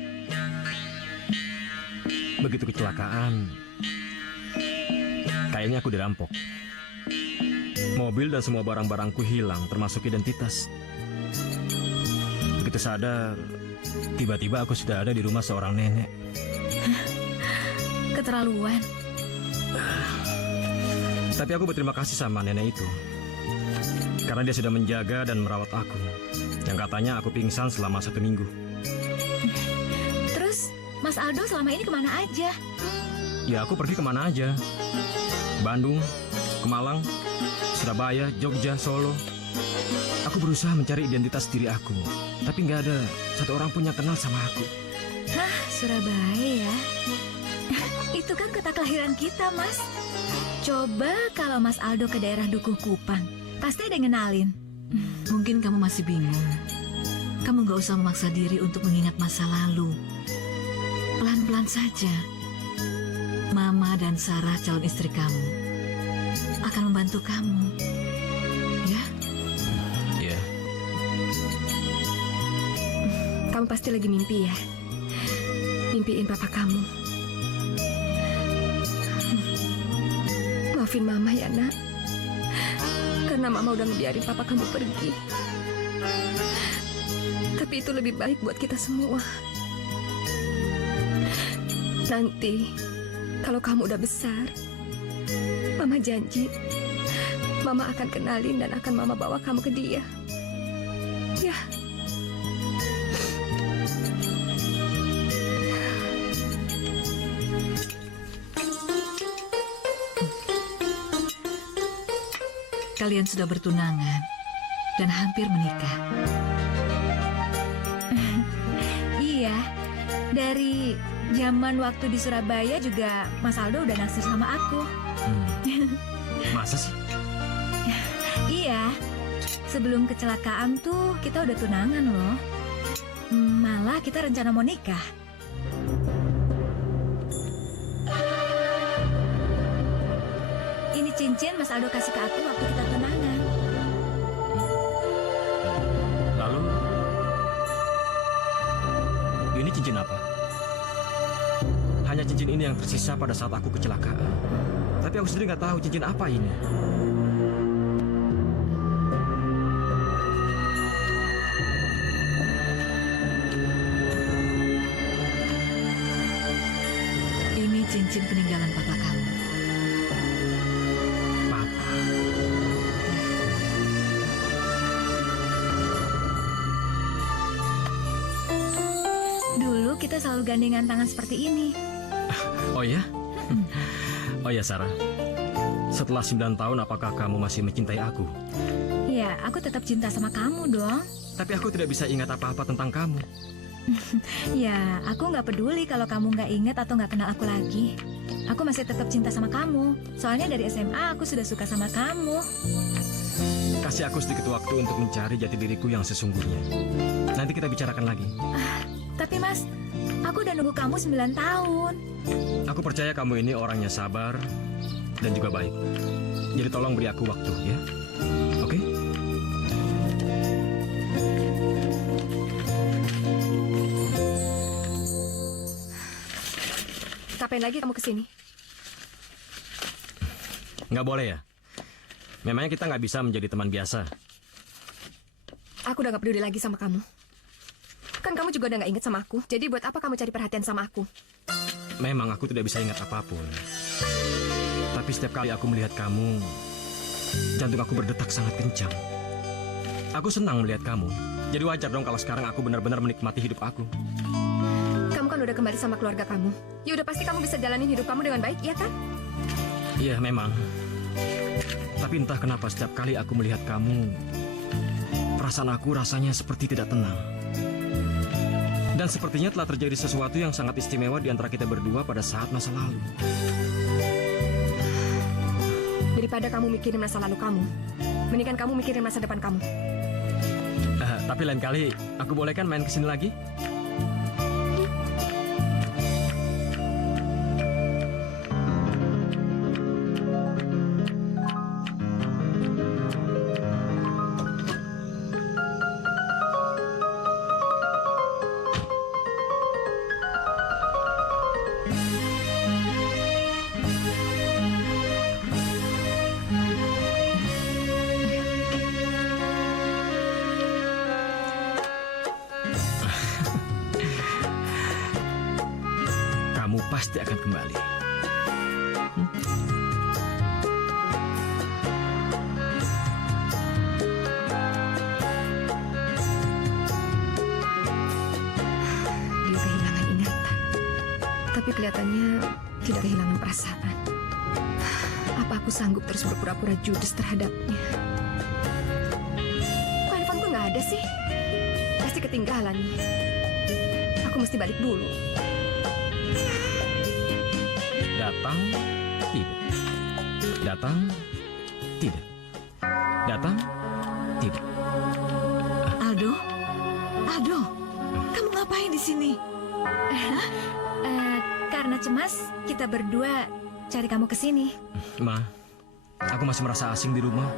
Begitu kecelakaan, kayaknya aku dirampok. Mobil dan semua barang-barangku hilang, termasuk identitas. Begitu sadar, tiba-tiba aku sudah ada di rumah seorang nenek. Keterlaluan. Tapi aku berterima kasih sama nenek itu. Karena dia sudah menjaga dan merawat aku. Yang katanya aku pingsan selama 1 minggu. Terus, Mas Aldo selama ini kemana aja? Ya aku pergi kemana aja. Bandung, ke Malang, Surabaya, Jogja, Solo. Aku berusaha mencari identitas diri aku. Tapi nggak ada satu orang pun yang kenal sama aku. Hah, Surabaya ya? Itu kan kota kelahiran kita, Mas. Coba kalau Mas Aldo ke daerah Dukuh Kupang, pasti ada yang ngenalin. Mungkin kamu masih bingung. Kamu gak usah memaksa diri untuk mengingat masa lalu. Pelan-pelan saja. Mama dan Sarah, calon istri kamu, akan membantu kamu. Ya? Iya. Kamu pasti lagi mimpi ya? Mimpiin papa kamu. Maafin mama ya, nak. Karena mama udah ngebiarin papa kamu pergi. Tapi itu lebih baik buat kita semua. Nanti, kalau kamu udah besar, mama janji, mama akan kenalin dan akan mama bawa kamu ke dia. Ya. Kalian sudah bertunangan dan hampir menikah. Iya, dari zaman waktu di Surabaya juga Mas Aldo udah naksir sama aku. Masa sih? Iya, sebelum kecelakaan tuh kita udah tunangan loh. Malah kita rencana mau nikah. Ini cincin Mas Aldo kasih ke aku waktu kita tunangan. Lalu, ini cincin apa? Hanya cincin ini yang tersisa pada saat aku kecelakaan. Tapi aku sendiri nggak tahu cincin apa ini. Ini cincin peninggalan papa kamu. Papa. Dulu kita selalu gandengan tangan seperti ini. Oh ya? Oh ya, Sarah. Setelah 9 tahun, apakah kamu masih mencintai aku? Ya, aku tetap cinta sama kamu dong. Tapi aku tidak bisa ingat apa-apa tentang kamu. Ya, aku nggak peduli kalau kamu nggak ingat atau nggak kenal aku lagi. Aku masih tetap cinta sama kamu. Soalnya dari SMA aku sudah suka sama kamu. Kasih aku sedikit waktu untuk mencari jati diriku yang sesungguhnya. Nanti kita bicarakan lagi. Tapi Mas, aku udah nunggu kamu 9 tahun. Aku percaya kamu ini orangnya sabar dan juga baik. Jadi tolong beri aku waktu, ya. Oke? Kapan lagi kamu kesini? Nggak boleh ya? Memangnya kita nggak bisa menjadi teman biasa. Aku udah gak peduli lagi sama kamu. Kan kamu juga udah gak inget sama aku. Jadi buat apa kamu cari perhatian sama aku? Memang aku tidak bisa ingat apapun. Tapi setiap kali aku melihat kamu, jantung aku berdetak sangat kencang. Aku senang melihat kamu. Jadi wajar dong kalau sekarang aku benar-benar menikmati hidup aku. Kamu kan udah kembali sama keluarga kamu. Ya udah pasti kamu bisa jalanin hidup kamu dengan baik, iya kan? Iya, memang. Tapi entah kenapa setiap kali aku melihat kamu, perasaan aku rasanya seperti tidak tenang. Dan sepertinya telah terjadi sesuatu yang sangat istimewa di antara kita berdua pada saat masa lalu. Daripada kamu mikirin masa lalu kamu, mendingan kamu mikirin masa depan kamu. Tapi lain kali, aku boleh kan main kesini lagi? Kamu pasti akan kembali. Dia kehilangan ingatan. Tapi kelihatannya tidak kehilangan perasaan. Apa aku sanggup terus berpura-pura judes terhadapnya? Kok handphoneku nggak ada sih? Pasti ketinggalan nih. Aku mesti balik dulu. Datang, tidak. Datang, tidak. Datang, tidak. Aldo? Aldo, kamu ngapain di sini? Karena cemas, kita berdua cari kamu ke sini. Ma, aku masih merasa asing di rumah.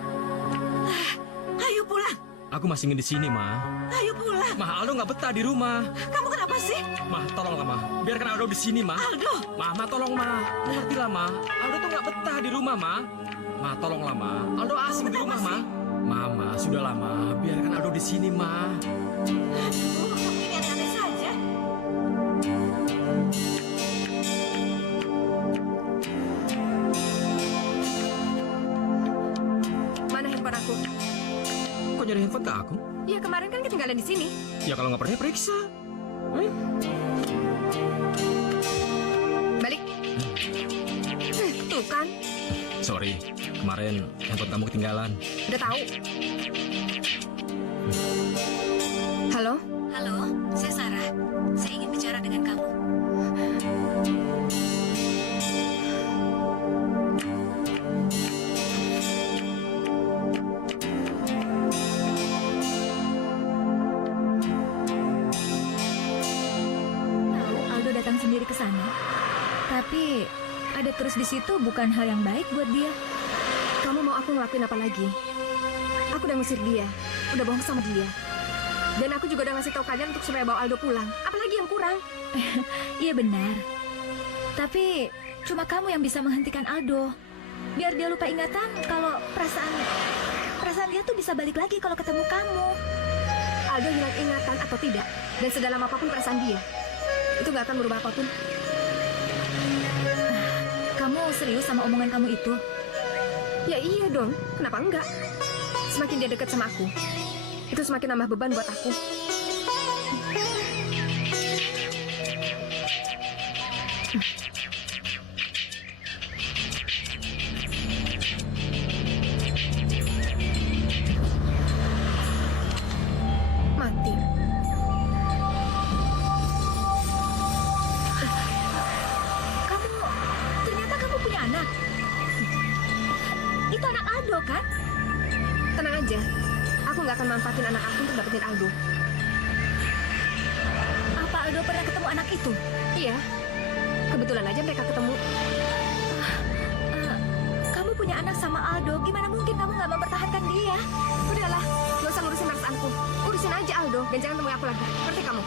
Ayo pulang, Aku masih ingin di sini, Ma. ayo pulang. Ma, Aldo nggak betah di rumah. Kamu kenapa sih? Ma, tolonglah, Ma. Biarkan Aldo di sini, Ma. Aldo, Ma, tolong, Ma. Mengertilah, Ma. Aldo tuh nggak betah di rumah, Ma. Ma, tolonglah, Ma. Aldo asing di rumah, Ma. Ma, sudahlah, Ma. Biarkan Aldo di sini, Ma. aduh, ini aneh-aneh saja. Mana handphone aku? Kok nyari handphone ke aku? Ya kemarin kan ketinggalan di sini. Ya kalau nggak percaya, periksa. Balik. Tuh kan, Sorry, kemarin handphone kamu ketinggalan. udah tahu. datang sendiri ke sana. Tapi ada terus di situ bukan hal yang baik buat dia. Kamu mau aku ngelakuin apa lagi? Aku udah ngusir dia, udah bohong sama dia. Dan aku juga udah ngasih tahu kalian untuk supaya bawa Aldo pulang. Apalagi yang kurang? Iya benar. Tapi cuma kamu yang bisa menghentikan Aldo. Biar dia lupa ingatan kalau perasaan dia tuh bisa balik lagi kalau ketemu kamu. Aldo hilang ingatan atau tidak, dan sedalam apapun perasaan dia, itu gak akan berubah apapun. Kamu serius sama omongan kamu itu? Ya iya dong, kenapa enggak? Semakin dia dekat sama aku, itu semakin nambah beban buat aku. Mati. Ternyata kamu punya anak. Itu anak Aldo kan? Tenang aja, aku nggak akan manfaatin anak aku untuk dapetin Aldo. Apa Aldo pernah ketemu anak itu? Iya, kebetulan aja mereka ketemu. Kamu punya anak sama Aldo, gimana mungkin kamu nggak mempertahankan dia? Udahlah, gak usah ngurusin perasaanku. Urusin aja Aldo, dan jangan temui aku lagi. Ngerti kamu?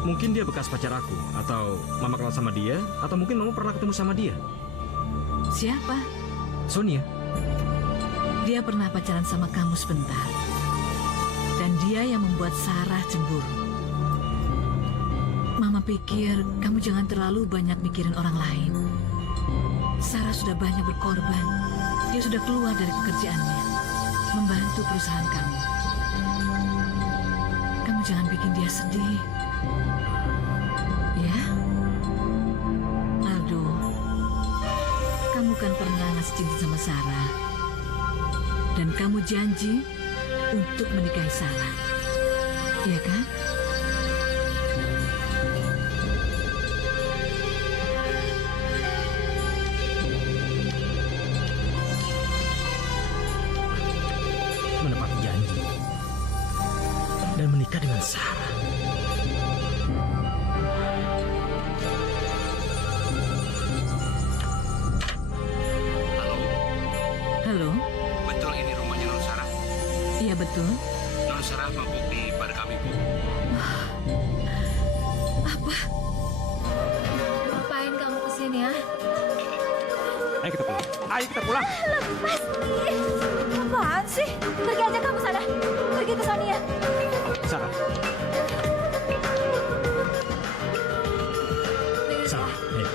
Mungkin dia bekas pacar aku, atau mama kenal sama dia, atau mungkin mama pernah ketemu sama dia. Siapa? Sonia. Dia pernah pacaran sama kamu sebentar. Dan dia yang membuat Sarah cemburu. Mama pikir kamu jangan terlalu banyak mikirin orang lain. Sarah sudah banyak berkorban. Dia sudah keluar dari pekerjaannya, membantu perusahaan kamu. Kamu jangan bikin dia sedih. Ya? Aldo, kamu kan pernah ngasih cincin sama Sarah. Dan kamu janji untuk menikahi Sarah. Iya kan? Menepati janji. Dan menikah dengan Sarah. Halo? Betul ini rumahnya Non Sarah. Iya betul. Non Sarah mabuk di bar kami, Bu. Ngapain kamu kesini ya? Ayo kita pulang. Ayo kita pulang. Lepas nih. Apaan sih? Pergi aja kamu sana. Pergi ke Sonia. Sarah. Sarah, ayo.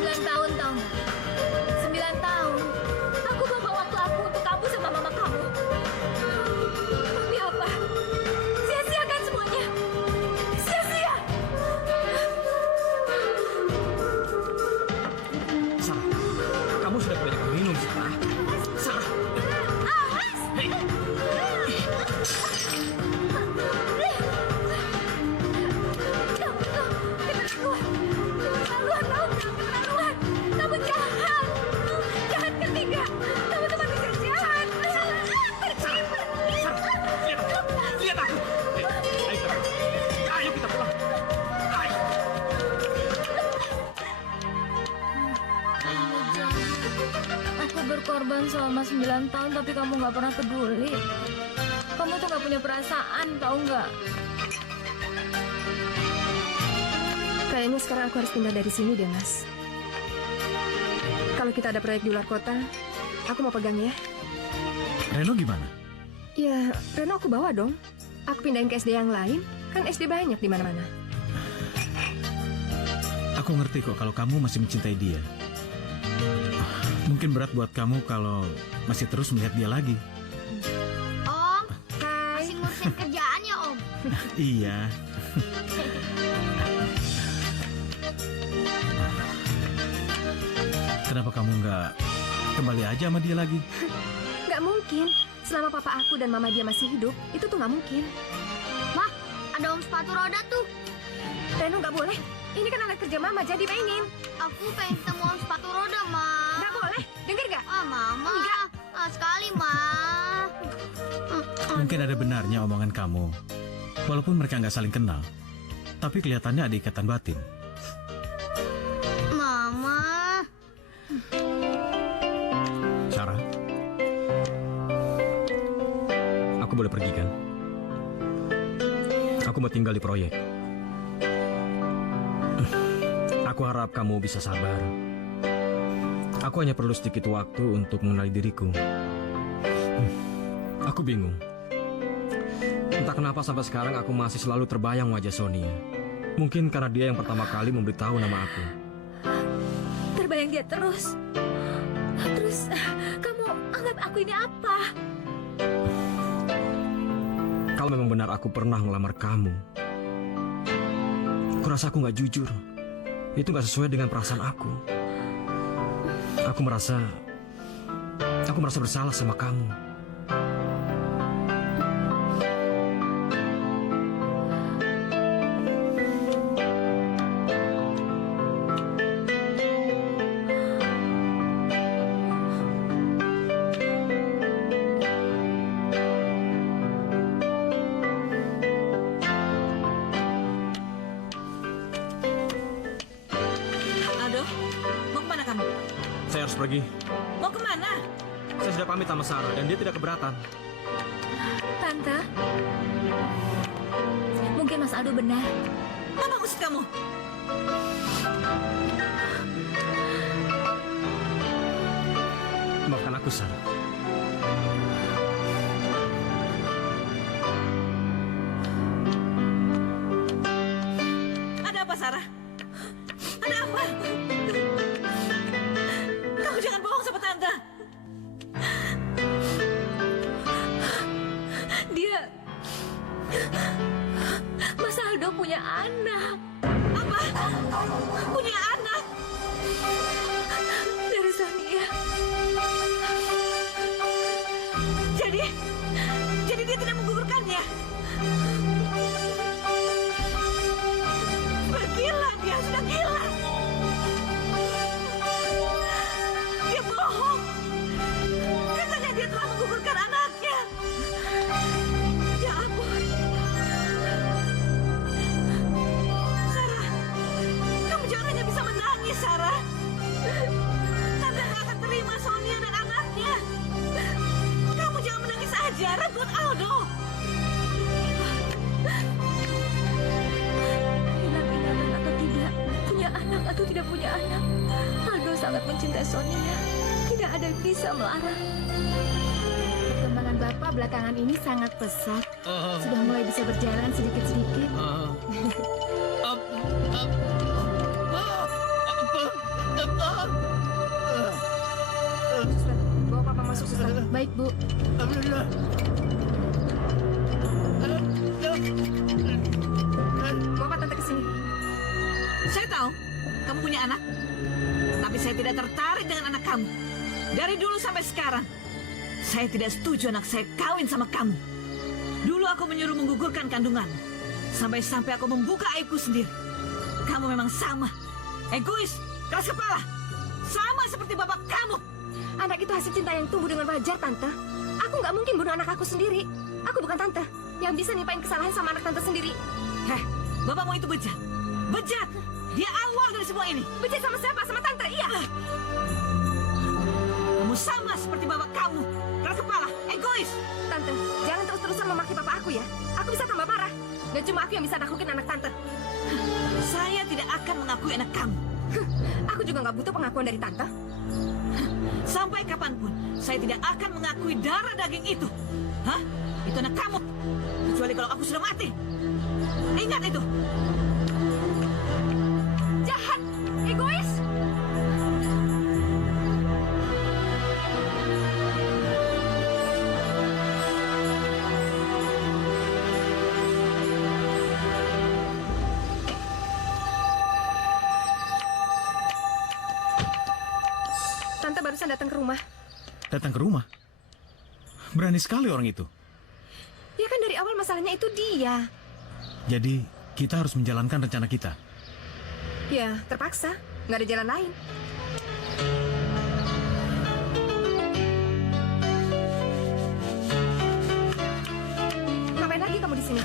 9 tahun tahu nggak? 9 tahun. Aku buang waktu aku untuk kamu sama mama kamu. Tapi apa? Sia-sia kan semuanya? Sia-sia. Sarah, kamu sudah kebanyakan minum, Sarah. Sarah. Hei. Keterlaluan tau nggak? Keterlaluan. Kamu jahat. Jahat ketiga. Kamu tuh manusia jahat. Lihat aku. Ayo kita pulang. Ayo. Aku berkorban selama 9 tahun tapi kamu nggak pernah peduli. Kamu tuh nggak punya perasaan, tahu nggak? Kayaknya sekarang aku harus pindah dari sini deh, Mas. Kalau kita ada proyek di luar kota, aku mau pegang ya. Reno gimana? Ya, Reno aku bawa dong. Aku pindahin ke SD yang lain, kan SD banyak di mana-mana. Aku ngerti kok kalau kamu masih mencintai dia. Mungkin berat buat kamu kalau masih terus melihat dia lagi. Om, Hai. masih ngurusin kerjaan ya, Om? Iya. Kenapa kamu nggak kembali aja sama dia lagi? Nggak mungkin. Selama papa aku dan mama dia masih hidup, itu tuh nggak mungkin. Mah, ada Om sepatu roda tuh. Reno nggak boleh. Ini kan anak kerja mama, jadi mainin. Aku pengen ketemu Om sepatu roda, Ma. Nggak boleh. Dengar nggak? Ah, Mama. Enggak. jahat sekali, Ma. Mungkin ada benarnya omongan kamu. Walaupun mereka nggak saling kenal, tapi kelihatannya ada ikatan batin. Mama. Sarah, aku boleh pergi kan? Aku mau tinggal di proyek. Aku harap kamu bisa sabar. Aku hanya perlu sedikit waktu untuk mengenali diriku. Aku bingung. Entah kenapa sampai sekarang aku masih selalu terbayang wajah Sonia. Mungkin karena dia yang pertama kali memberitahu nama aku. Terbayang dia terus. Terus, kamu anggap aku ini apa? Kalau memang benar aku pernah melamar kamu, aku rasa aku nggak jujur. Itu nggak sesuai dengan perasaan aku. Aku merasa bersalah sama kamu. Aldo, mau kemana kamu? Saya harus pergi. Mau kemana? Saya sudah pamit sama Sarah dan dia tidak keberatan. Tante, mungkin Mas Aldo benar. Apa maksud kamu? Maafkan aku, Sarah. Ada apa, Sarah? Ada apa? Kamu jangan bohong sama Tante. Mas Aldo punya anak. Apa? Punya anak? Dari Sonia. Jadi dia tidak menggugurkannya? Bergila, dia sudah gila. Dia bohong. Katanya dia telah menggugurkan anaknya. Ya ampun. Sarah, kamu jangan hanya bisa menangis, Sarah. Tante gak akan terima Sonia dan anaknya. Kamu jangan menangis aja, rebut Aldo. Hilang ingatan atau tidak, punya anak atau tidak punya anak, Aldo sangat mencintai Sonia. Tidak ada yang bisa melarang. Perkembangan Bapak belakangan ini sangat pesat. Sudah mulai bisa berjalan sedikit-sedikit. Suster, bawa papa masuk, suster. Baik, Bu. Bawa tante ke sini. Saya tahu kamu punya anak, tapi saya tidak tertarik dengan anak kamu. Dari dulu sampai sekarang, saya tidak setuju anak saya kawin sama kamu. Dulu aku menyuruh menggugurkan kandungan, sampai-sampai aku membuka aibku sendiri. Kamu memang sama, egois, keras kepala, sama seperti bapak kamu. Anak itu hasil cinta yang tumbuh dengan wajar, tante. Aku nggak mungkin bunuh anak aku sendiri. Aku bukan tante yang bisa nimpain kesalahan sama anak tante sendiri. Heh, bapakmu itu bejat. Bejat! Dia awal dari semua ini. Bejat sama siapa? Sama tante, iya. Kamu sama seperti bapak kamu, keras kepala, egois. Tante, jangan terus-terusan memaki papa aku ya. Aku bisa tambah parah. Dan cuma aku yang bisa naklukin anak tante. Saya tidak akan mengakui anak kamu. Aku juga nggak butuh pengakuan dari tante. Sampai kapanpun, saya tidak akan mengakui darah daging itu. Hah? Itu anak kamu. Kecuali kalau aku sudah mati. Ingat itu. Jahat, egois. Tante barusan datang ke rumah. Datang ke rumah? Berani sekali orang itu. Ya kan dari awal masalahnya itu dia. Jadi, kita harus menjalankan rencana kita. Ya, terpaksa. Nggak ada jalan lain.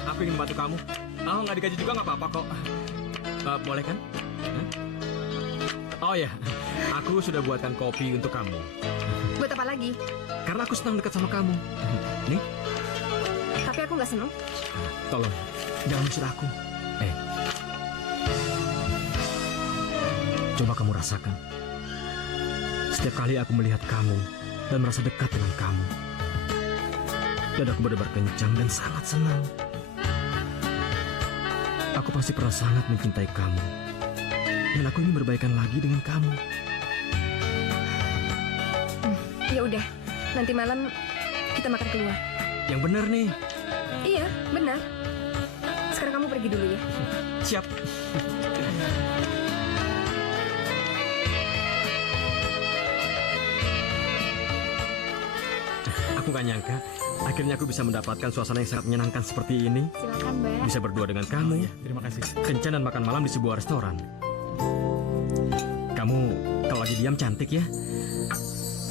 Aku ingin membantu kamu. Oh, nggak digaji juga nggak apa-apa kok. Boleh kan? Hah? Oh ya, aku sudah buatkan kopi untuk kamu. Buat apa lagi? Karena aku senang dekat sama kamu. Nih, Tapi aku nggak seneng. tolong, jangan usir aku. Coba kamu rasakan. Setiap kali aku melihat kamu dan merasa dekat dengan kamu, dadaku berdebar kencang dan sangat senang. Aku pasti pernah sangat mencintai kamu. Dan aku ingin berbaikan lagi dengan kamu. Ya udah, nanti malam kita makan keluar. Yang benar nih. Iya, benar. Sekarang kamu pergi dulu ya. Siap. Aku gak nyangka, akhirnya aku bisa mendapatkan suasana yang sangat menyenangkan seperti ini. Silakan, Mbak. Bisa berdua dengan kamu, Terima kasih. kencan dan makan malam di sebuah restoran. Kamu kalau lagi diam cantik ya.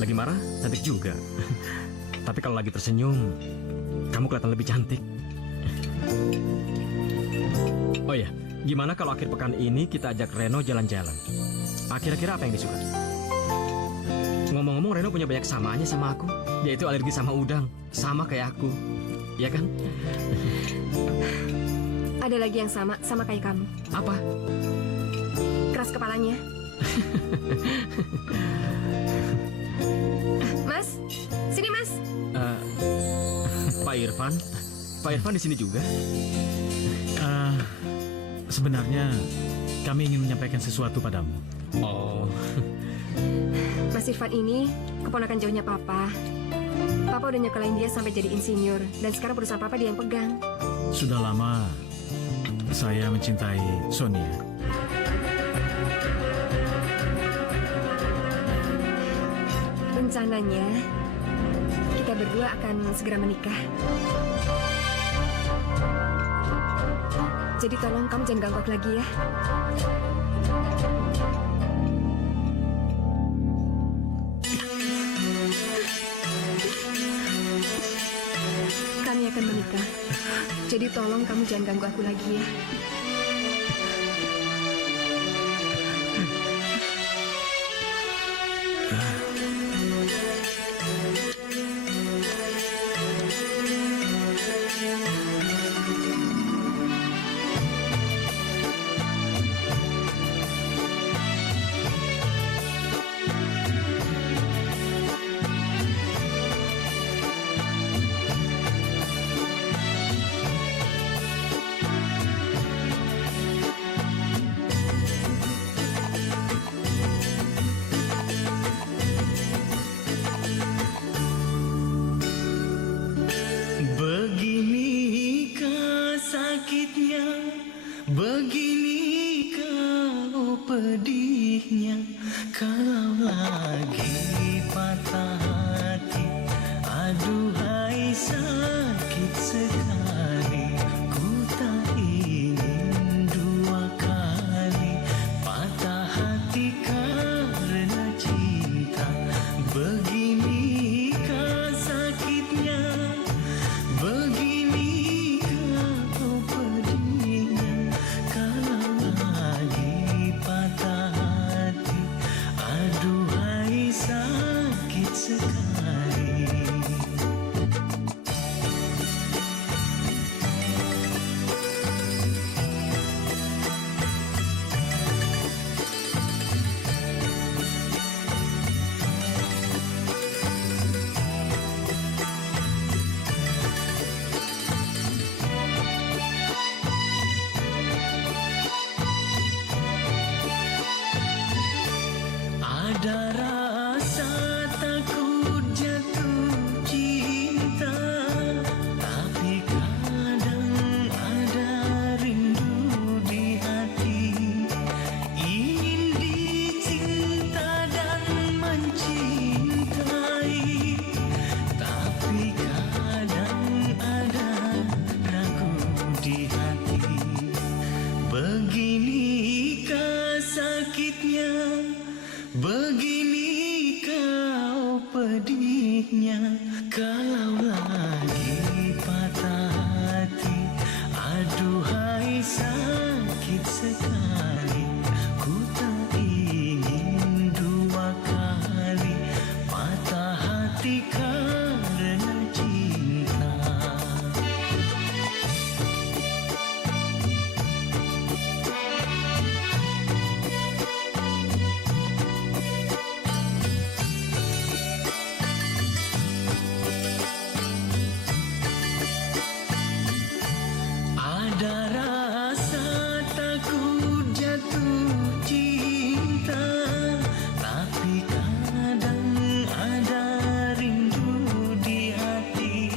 Lagi marah, cantik juga. Tapi kalau lagi tersenyum, kamu kelihatan lebih cantik. Oh ya, gimana kalau akhir pekan ini kita ajak Reno jalan-jalan? Kira-kira apa yang disuka? Ngomong-ngomong, Reno punya banyak samaannya sama aku. Dia itu alergi sama udang, sama kayak aku. Iya kan? Ada lagi yang sama kayak kamu. Apa? Keras kepalanya. Mas, sini Mas. Pak Irfan? Pak Irfan di sini juga? Sebenarnya kami ingin menyampaikan sesuatu padamu. Oh, Mas Irfan ini keponakan jauhnya Papa. Papa udah nyekolahin dia sampai jadi insinyur. Dan sekarang perusahaan Papa dia yang pegang. Sudah lama saya mencintai Sonia. Rencananya kita berdua akan segera menikah. Jadi tolong kamu jangan ganggu aku lagi ya. Kami akan menikah. Jadi tolong kamu jangan ganggu aku lagi ya. Beginikah sakitnya, beginikah pedihnya, kalau lagi patah hati, aduhai sakit sekali, ku tak ingin dua kali patah hati karena cinta. Beginikah sakitnya, beginikah pedihnya, kalau lagi patah hati, aduhai sakit sekali. Ada rasa takut jatuh cinta, tapi kadang ada rindu di hati, ingin dicinta dan mencintai, tapi kadang ada ragu di hati. Beginikah sakitnya, beginikah pedihnya, kalau lagi patah hati, tapi karena cinta. Ada rasa takut jatuh cinta, tapi kadang ada rindu di hati,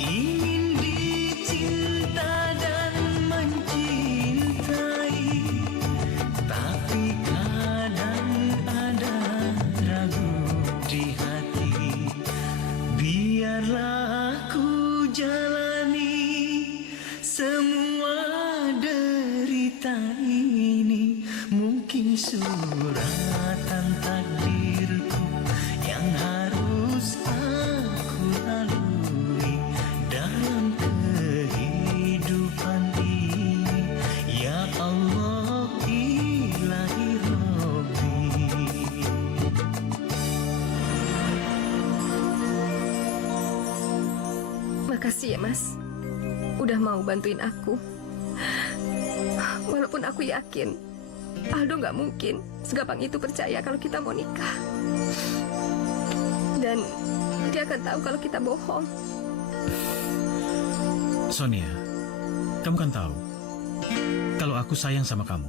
ingin dicinta dan mencintai, tapi kadang ada ragu di hati. Biarlah aku jalani semua derita ini, mungkin suratan takdirku yang harus aku lalui dalam kehidupan ini. Ya Allah ilahi Rabbi. Makasih ya, Mas. Udah mau bantuin aku. Walaupun aku yakin Aldo nggak mungkin segampang itu percaya kalau kita mau nikah. Dan dia akan tahu kalau kita bohong. Sonia, kamu kan tahu kalau aku sayang sama kamu.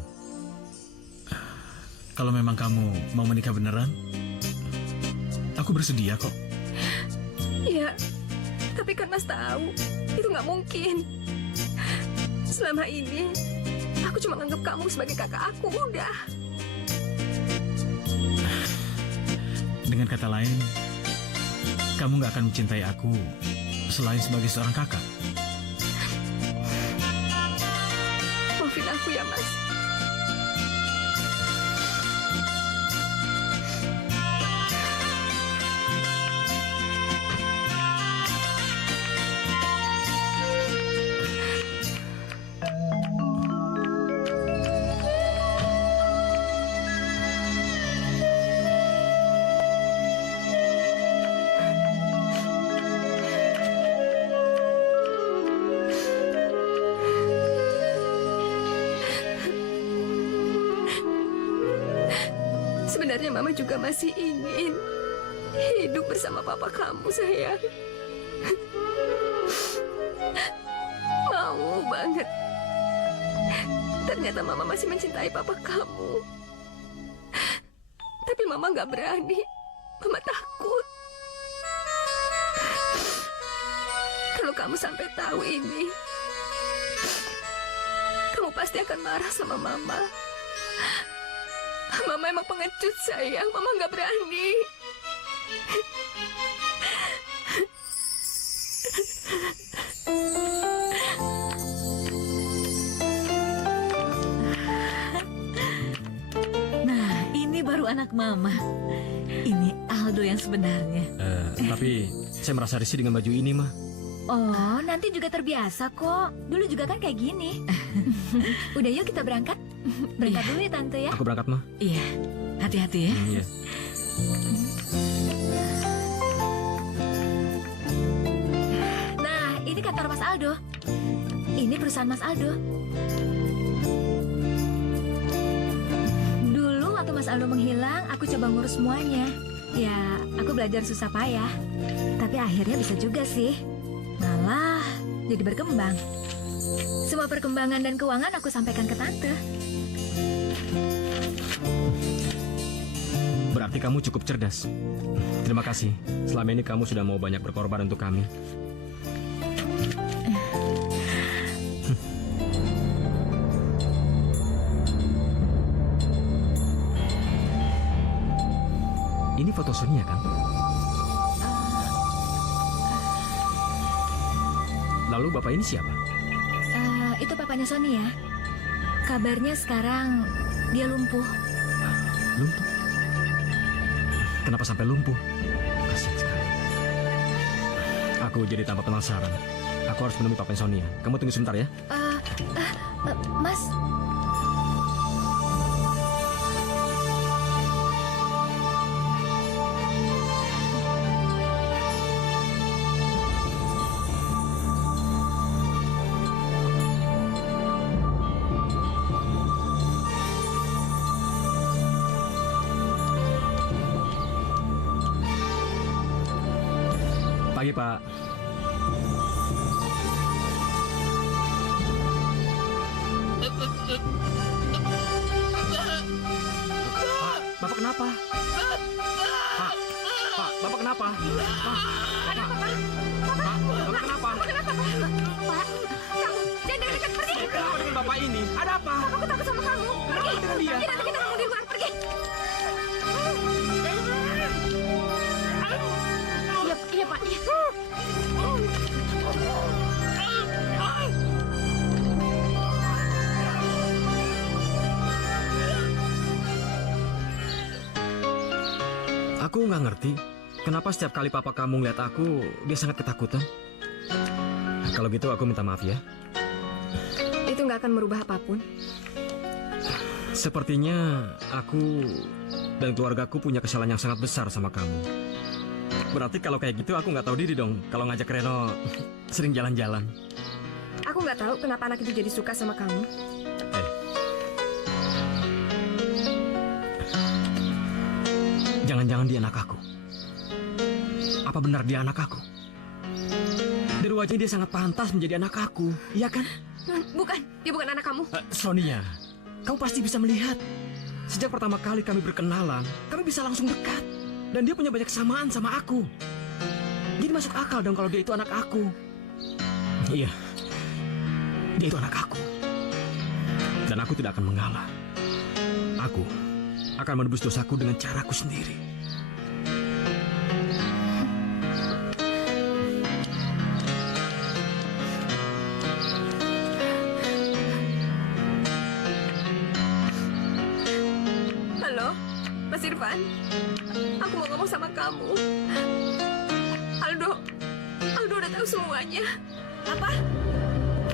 Kalau memang kamu mau menikah beneran, aku bersedia kok. Iya, tapi kan Mas tahu itu nggak mungkin. Selama ini aku cuma nganggap kamu sebagai kakak aku, udah. Dengan kata lain, kamu nggak akan mencintai aku selain sebagai seorang kakak. Maafin aku ya, Mas. Sebenarnya Mama juga masih ingin hidup bersama papa kamu, sayang. Mau banget. Ternyata Mama masih mencintai papa kamu. Tapi Mama nggak berani. Mama takut. Kalau kamu sampai tahu ini, kamu pasti akan marah sama Mama. Mama emang pengecut, sayang. Mama nggak berani. Nah, ini baru anak Mama. Ini Aldo yang sebenarnya. Tapi saya merasa risih dengan baju ini, Ma. Oh, nanti juga terbiasa kok. Dulu juga kan kayak gini. Udah yuk kita berangkat. Berangkat Iya. dulu ya Tante ya. Aku berangkat, Ma. Iya, hati-hati ya. Iya. Nah, ini kantor Mas Aldo. Ini perusahaan Mas Aldo. Dulu waktu Mas Aldo menghilang, aku coba ngurus semuanya. Ya, aku belajar susah payah. Tapi akhirnya bisa juga sih. Malah jadi berkembang. Semua perkembangan dan keuangan aku sampaikan ke Tante. Berarti kamu cukup cerdas. Terima kasih. Selama ini kamu sudah mau banyak berkorban untuk kami. Ini foto Sonia kan? Lalu bapak ini siapa? Itu papanya Sony ya. Kabarnya sekarang dia lumpuh. Lumpuh? Kenapa sampai lumpuh? Kasihan sekali. Aku jadi tambah penasaran. Aku harus menemui papanya Sonia. Kamu tunggu sebentar ya. Mas, Pagi, Pak. Pak, Bapak kenapa? Pak, Bapak kenapa? Pak, Bapak kenapa? Pak, kamu jangan dekat-dekat, pergi. Kenapa dengan Bapak ini? Ada apa? Aku takut sama kamu. Kenapa Pergi. dengan dia? Pergi, nanti kita ngomong di luar. Pergi. Iya, Pak. Iya. Aku nggak ngerti, kenapa setiap kali papa kamu ngeliat aku, dia sangat ketakutan. Kalau gitu aku minta maaf ya. Itu nggak akan merubah apapun. Sepertinya aku dan keluargaku punya kesalahan yang sangat besar sama kamu. Berarti kalau kayak gitu aku nggak tahu diri dong kalau ngajak Reno sering jalan-jalan. Aku nggak tahu kenapa anak itu jadi suka sama kamu. Jangan-jangan dia anak aku. Apa benar dia anak aku? Dari wajahnya dia sangat pantas menjadi anak aku, iya kan? Bukan, dia bukan anak kamu. Sonia, kamu pasti bisa melihat. Sejak pertama kali kami berkenalan, kami bisa langsung dekat. Dan dia punya banyak kesamaan sama aku. Jadi masuk akal dong kalau dia itu anak aku. Iya, dia itu anak aku. Dan aku tidak akan mengalah. Aku akan menebus dosaku dengan caraku sendiri. Halo, Mas Irfan. Aku mau ngomong sama kamu. Aldo udah tahu semuanya. Apa?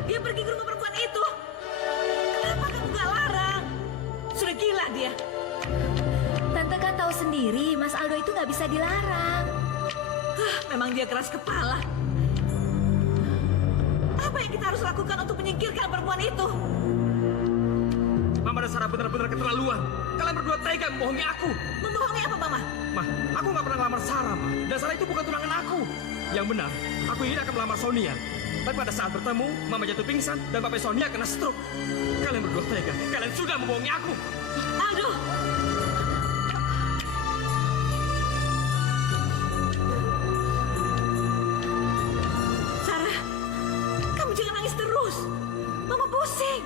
Dia pergi ke rumah perempuan itu. Kenapa kamu gak larang? Sudah gila dia. Tante kan tahu sendiri, Mas Aldo itu nggak bisa dilarang. Memang dia keras kepala. Apa yang kita harus lakukan untuk menyingkirkan perempuan itu? Mama dan Sarah benar-benar keterlaluan. Kalian berdua tega membohongi aku. Membohongi apa, Mama? Mah, aku nggak pernah ngelamar Sarah, Ma. Dan Sarah itu bukan tunangan aku. Yang benar, aku ini akan melamar Sonia. Tapi pada saat bertemu, Mama jatuh pingsan dan Papa Sonia kena stroke. Kalian berdua tega. Kalian sudah membohongi aku. Aldo! Sarah, kamu jangan nangis terus. Mama pusing.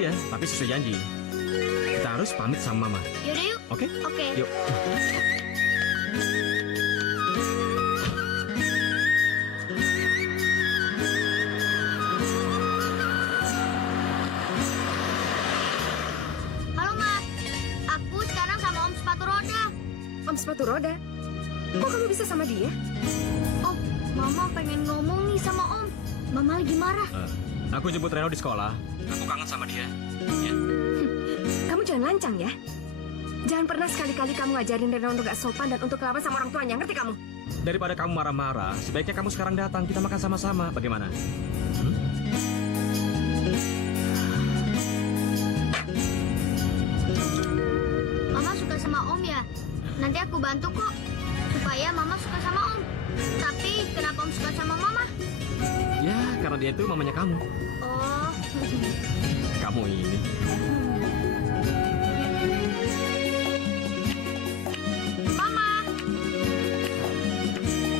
Iya, tapi sesuai janji. Kita harus pamit sama Mama. Yaudah yuk. Oke? Oke. Yuk. Halo, Ma. Aku sekarang sama Om Sepatu Roda. Om sepatu roda. Kok kamu bisa sama dia? Om, Mama pengen ngomong nih sama Om. Mama lagi marah. Aku jemput Reno di sekolah. Aku kangen sama dia. Ya. Kamu jangan lancang ya. Jangan pernah sekali-kali kamu ngajarin Reno untuk gak sopan dan untuk lawan sama orang tuanya. Ngerti kamu? Daripada kamu marah-marah, sebaiknya kamu sekarang datang. Kita makan sama-sama. Bagaimana? Mama suka sama Om ya? Nanti aku bantu kok. Supaya Mama suka sama Om. Tapi kenapa Om suka sama Mama? Ya, karena dia itu mamanya kamu. Oh, Kamu ini. Mama.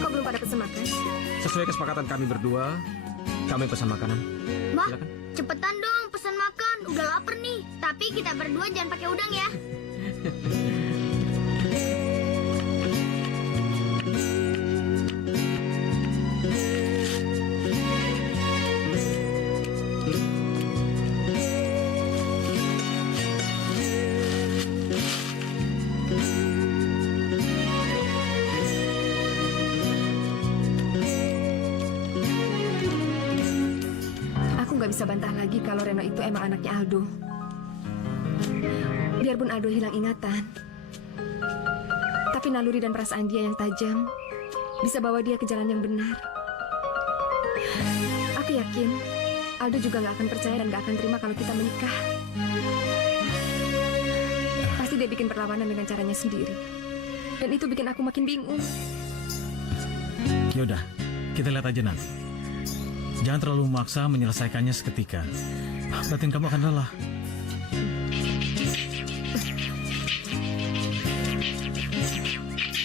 Kok belum pada pesen makan? Sesuai kesepakatan kami berdua, kami pesan makanan. Ma, Silakan. cepetan dong pesan makan. Udah lapar nih. Tapi kita berdua jangan pakai udang ya. Aku nggak bisa bantah lagi kalau Reno itu emang anaknya Aldo. Biarpun Aldo hilang ingatan, tapi naluri dan perasaan dia yang tajam bisa bawa dia ke jalan yang benar. Aku yakin Aldo juga nggak akan percaya dan nggak akan terima kalau kita menikah. Pasti dia bikin perlawanan dengan caranya sendiri. Dan itu bikin aku makin bingung. Yaudah, kita lihat aja nanti. Jangan terlalu memaksa menyelesaikannya seketika. Batin kamu akan lelah.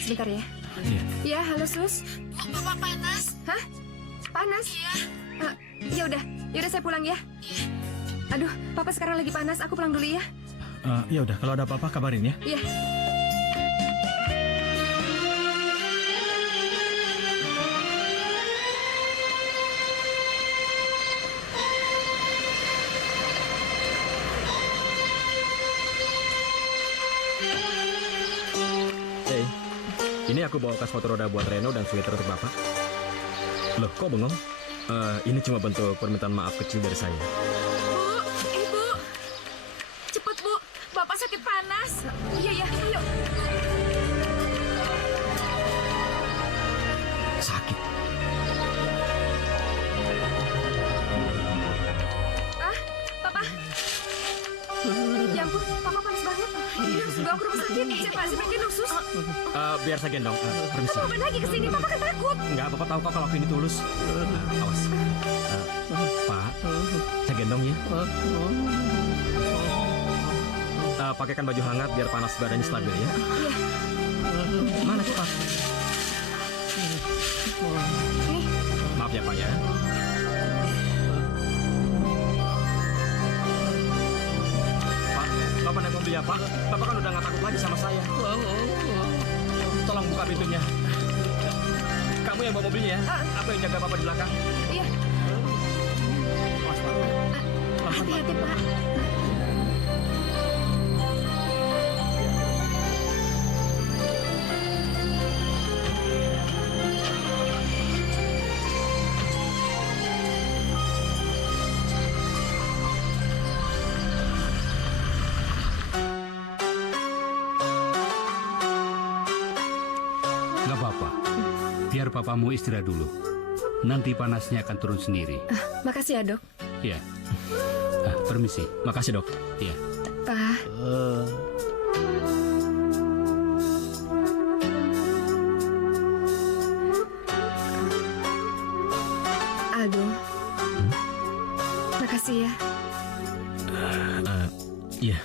Sebentar ya. Iya. Ya, halo Sus. Bapak panas. Hah? Panas? Iya. Ya udah saya pulang ya. Aduh, Papa sekarang lagi panas. Aku pulang dulu ya. Ya udah, kalau ada apa-apa kabarin ya. Iya. Hey, ini aku bawa kas foto roda buat Reno dan sweater untuk Bapak. Loh, kok bengong? Ini cuma bentuk permintaan maaf kecil dari saya. Bu, Ibu. Cepet, Bu. Bapak sakit panas. Iya, ayo. Sakit. Papa. Ya ampun, Papa panas banget. Ini harus dibawa ke rumah sakit. Siapa sih bikin usus? Biar saya gendong. Permisi. Ngapain lagi kesini? Papa kan takut. Enggak, Bapak tahu kok kalau aku ini tulus. Awas. Pak, saya gendong ya. Pakaikan baju hangat biar panas badannya stabil ya. Mana cepat? Maaf ya Pak ya. Pak, Bapak naik mobil ya Pak. Bapak kan udah nggak takut lagi sama saya. Tolong buka pintunya. Kamu yang bawa mobilnya ya. Aku yang jaga Bapak di belakang. Iya. Awas Pak. Hati-hati, Pak. Nggak apa-apa. Biar papamu istirahat dulu. Nanti panasnya akan turun sendiri. Makasih ya, Dok. Ya. Permisi. Makasih dok. Ya. Pak. Aldo. Makasih ya. Iya.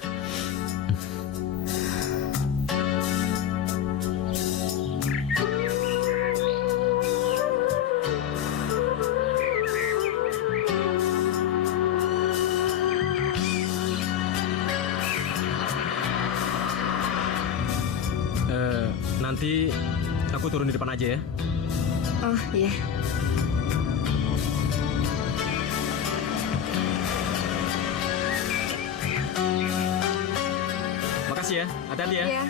Nanti aku turun di depan aja ya. Oh, iya. Makasih ya, hati-hati ya. Iya.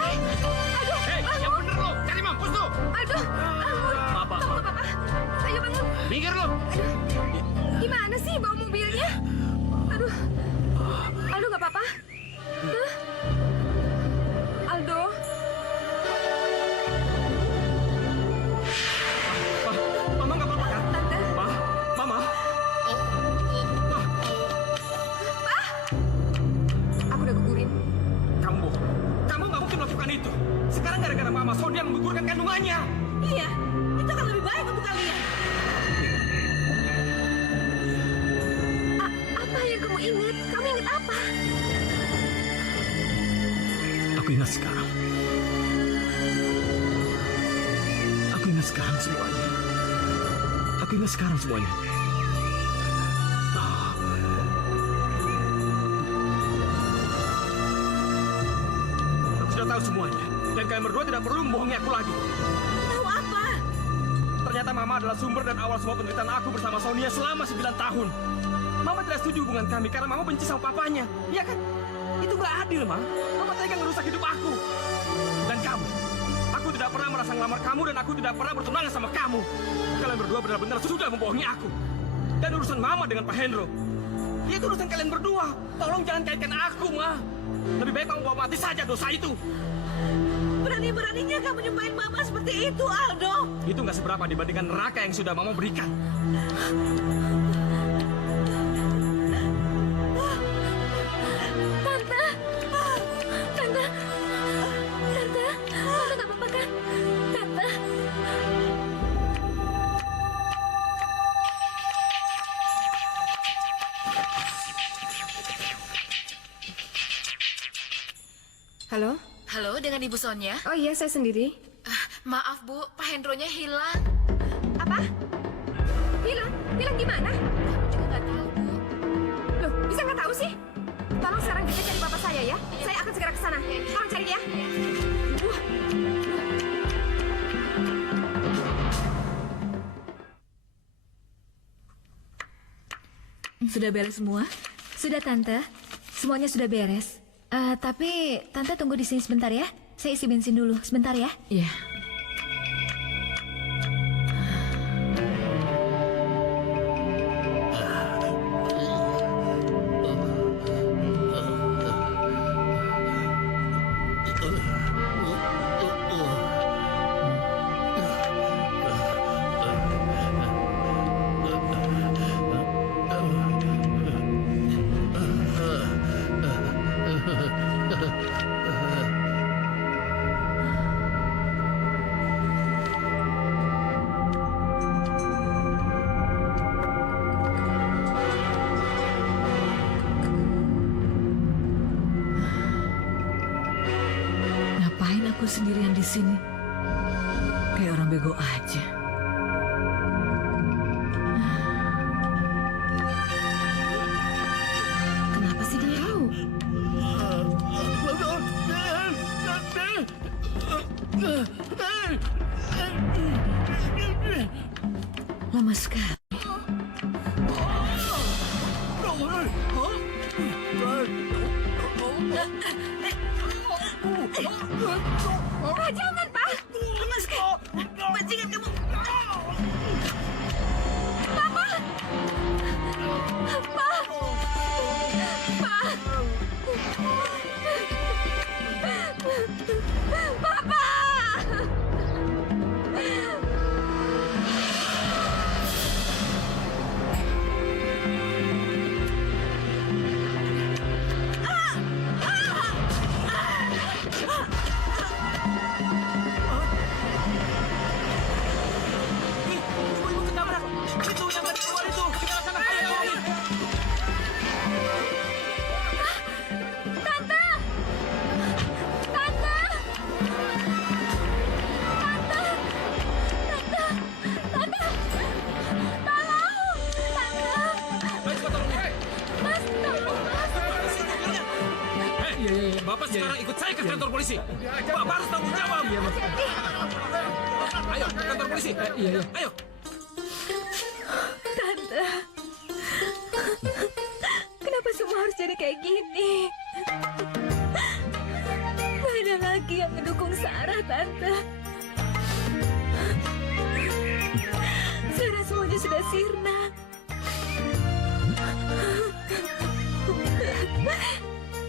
Hei, yang bener lo, cari mampus tuh. Aduh, Apa? tunggu papa. Ayo bangun. Minggir lo. Gimana sih bawa mobilnya? Aduh, Aldo nggak apa-apa? Hah? Aldo? Mama nggak apa-apa kan? Tante? Mama. Aku udah gugurin. Kamu bohong. Kamu nggak mungkin melakukan itu. Sekarang gara-gara Mama Sonia menggugurkan kandungannya. Iya, itu akan lebih baik untuk kalian. Apa yang kamu ingat? Kamu ingat apa? Aku ingat sekarang. Aku ingat sekarang semuanya. Aku ingat sekarang semuanya. Aku sudah tahu semuanya. Dan kalian berdua tidak perlu membohongi aku lagi. Tahu apa? Ternyata Mama adalah sumber dan awal semua penderitaan aku bersama Sonia selama 9 tahun. Mama tidak setuju hubungan kami karena Mama benci sama papanya. Iya kan? Itu nggak adil, Ma. Mama tega ngerusak hidup aku. Dan kamu. Aku tidak pernah merasa ngelamar kamu dan aku tidak pernah bertunangan sama kamu. Kalian berdua benar-benar sudah membohongi aku. Dan urusan Mama dengan Pak Hendro. Itu urusan kalian berdua. Tolong jangan kaitkan aku, Ma. Lebih baik kamu bawa mati saja dosa itu. Berani-beraninya kamu nyumpahin Mama seperti itu, Aldo. Itu nggak seberapa dibandingkan neraka yang sudah Mama berikan. Tante! Tante! Tante! Tante nggak apa-apa kan? Tante! Halo? Halo, dengan Ibu Sonia. Oh iya, saya sendiri. Maaf Bu, Pak Hendronya hilang. Apa? Hilang? Hilang di mana? Juga nggak tahu Bu. Loh, bisa nggak tahu sih? Tolong sekarang juga cari papa saya ya. Saya akan segera ke sana. Tolong cari dia. Sudah beres semua? Sudah Tante, semuanya sudah beres. Tapi Tante tunggu di sini sebentar ya. Saya isi bensin dulu, sebentar ya. Iya. Ngapain aku sendirian di sini? Kayak orang bego aja. Kenapa sih dia tahu? Lama sekali. Jangan, Pak! Lama sekali. Bajingan kamu. Bapak sekarang ikut saya ke kantor polisi. Bapak harus tanggung jawab. Ayo ke kantor polisi. Ayo. Tante, kenapa semua harus jadi kayak gini? Gak ada lagi yang mendukung Sarah, Tante. Sekarang semuanya sudah sirna.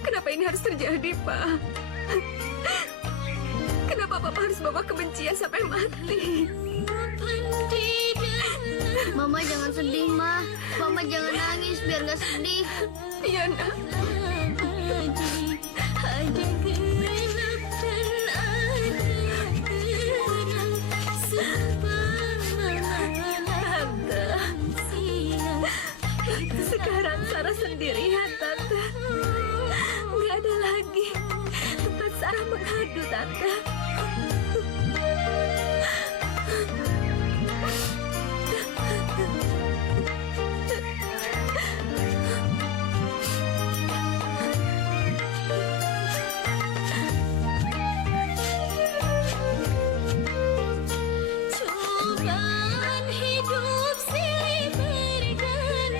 Kenapa ini harus terjadi, Pak? Kenapa Papa harus bawa kebencian sampai mati? Mama jangan sedih, Ma. Mama jangan nangis biar gak sedih. Iya, Nak. Tante, sekarang Sarah sendirian, Tante. Nggak ada lagi tempat Sarah mengadu, Tante.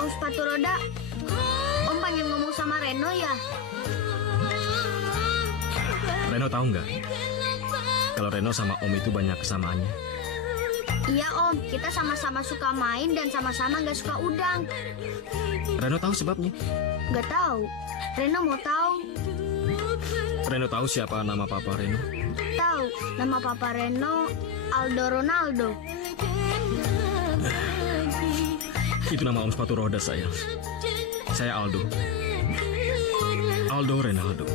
Om sepatu roda, Om pengen ngomong sama Reno ya? Reno tahu nggak? Kalau Reno sama Om itu banyak kesamaannya. Iya Om, kita sama-sama suka main dan sama-sama gak suka udang. Reno tahu sebabnya. Gak tahu. Reno mau tahu. Reno tahu siapa nama Papa Reno. Tahu, nama Papa Reno Aldo Ronaldo. Itu nama Om sepatu roda saya. Saya Aldo. Aldo Ronaldo.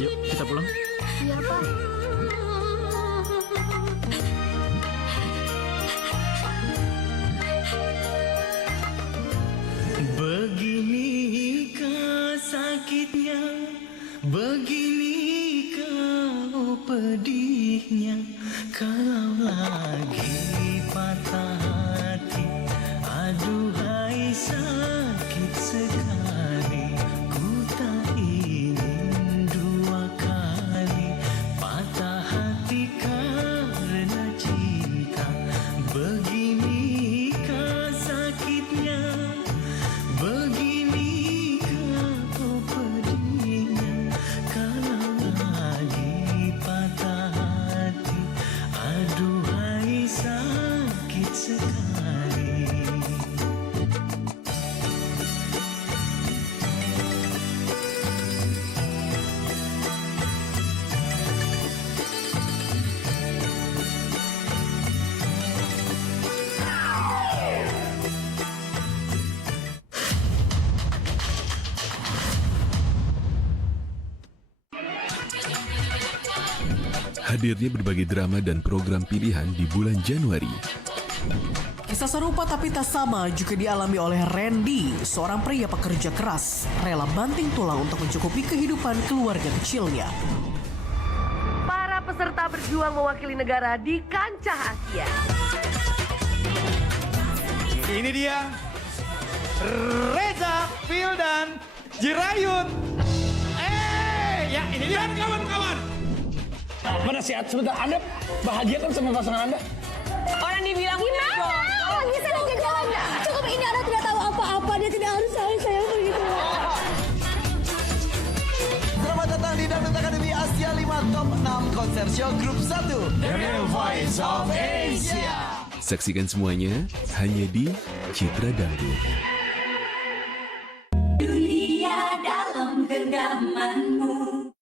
Yuk, kita pulang. Iya Pak. Beginikah sakitnya, beginikah pedihnya, kalau lagi patah hati, aduhai sakit sekali, ku tak ingin dua kali patah hati karena cinta. Beginikah sakitnya, beginikah pedihnya, kalau lagi patah hati, aduhai sakit sekali. Hadirnya berbagai drama dan program pilihan di bulan Januari. Kisah serupa tapi tak sama juga dialami oleh Randy, seorang pria pekerja keras, rela banting tulang untuk mencukupi kehidupan keluarga kecilnya. Para peserta berjuang mewakili negara di kancah Asia. Ini dia, Reza, Fildan, Jirayun. Ya ini dia kawan-kawan. Mana sehat sebentar, Anda bahagia kan sama pasangan Anda? Orang dibilang gimana? Bisa aja jalannya. Cukup ini Anda tidak tahu apa-apa. Dia tidak harus sayang begitu. Selamat datang di Dangdut Academy Asia 5 Top 6 Konser Show Grup 1 The Real Voice of Asia. Saksikan semuanya hanya di Citra Dangdut. Dunia dalam genggamanmu.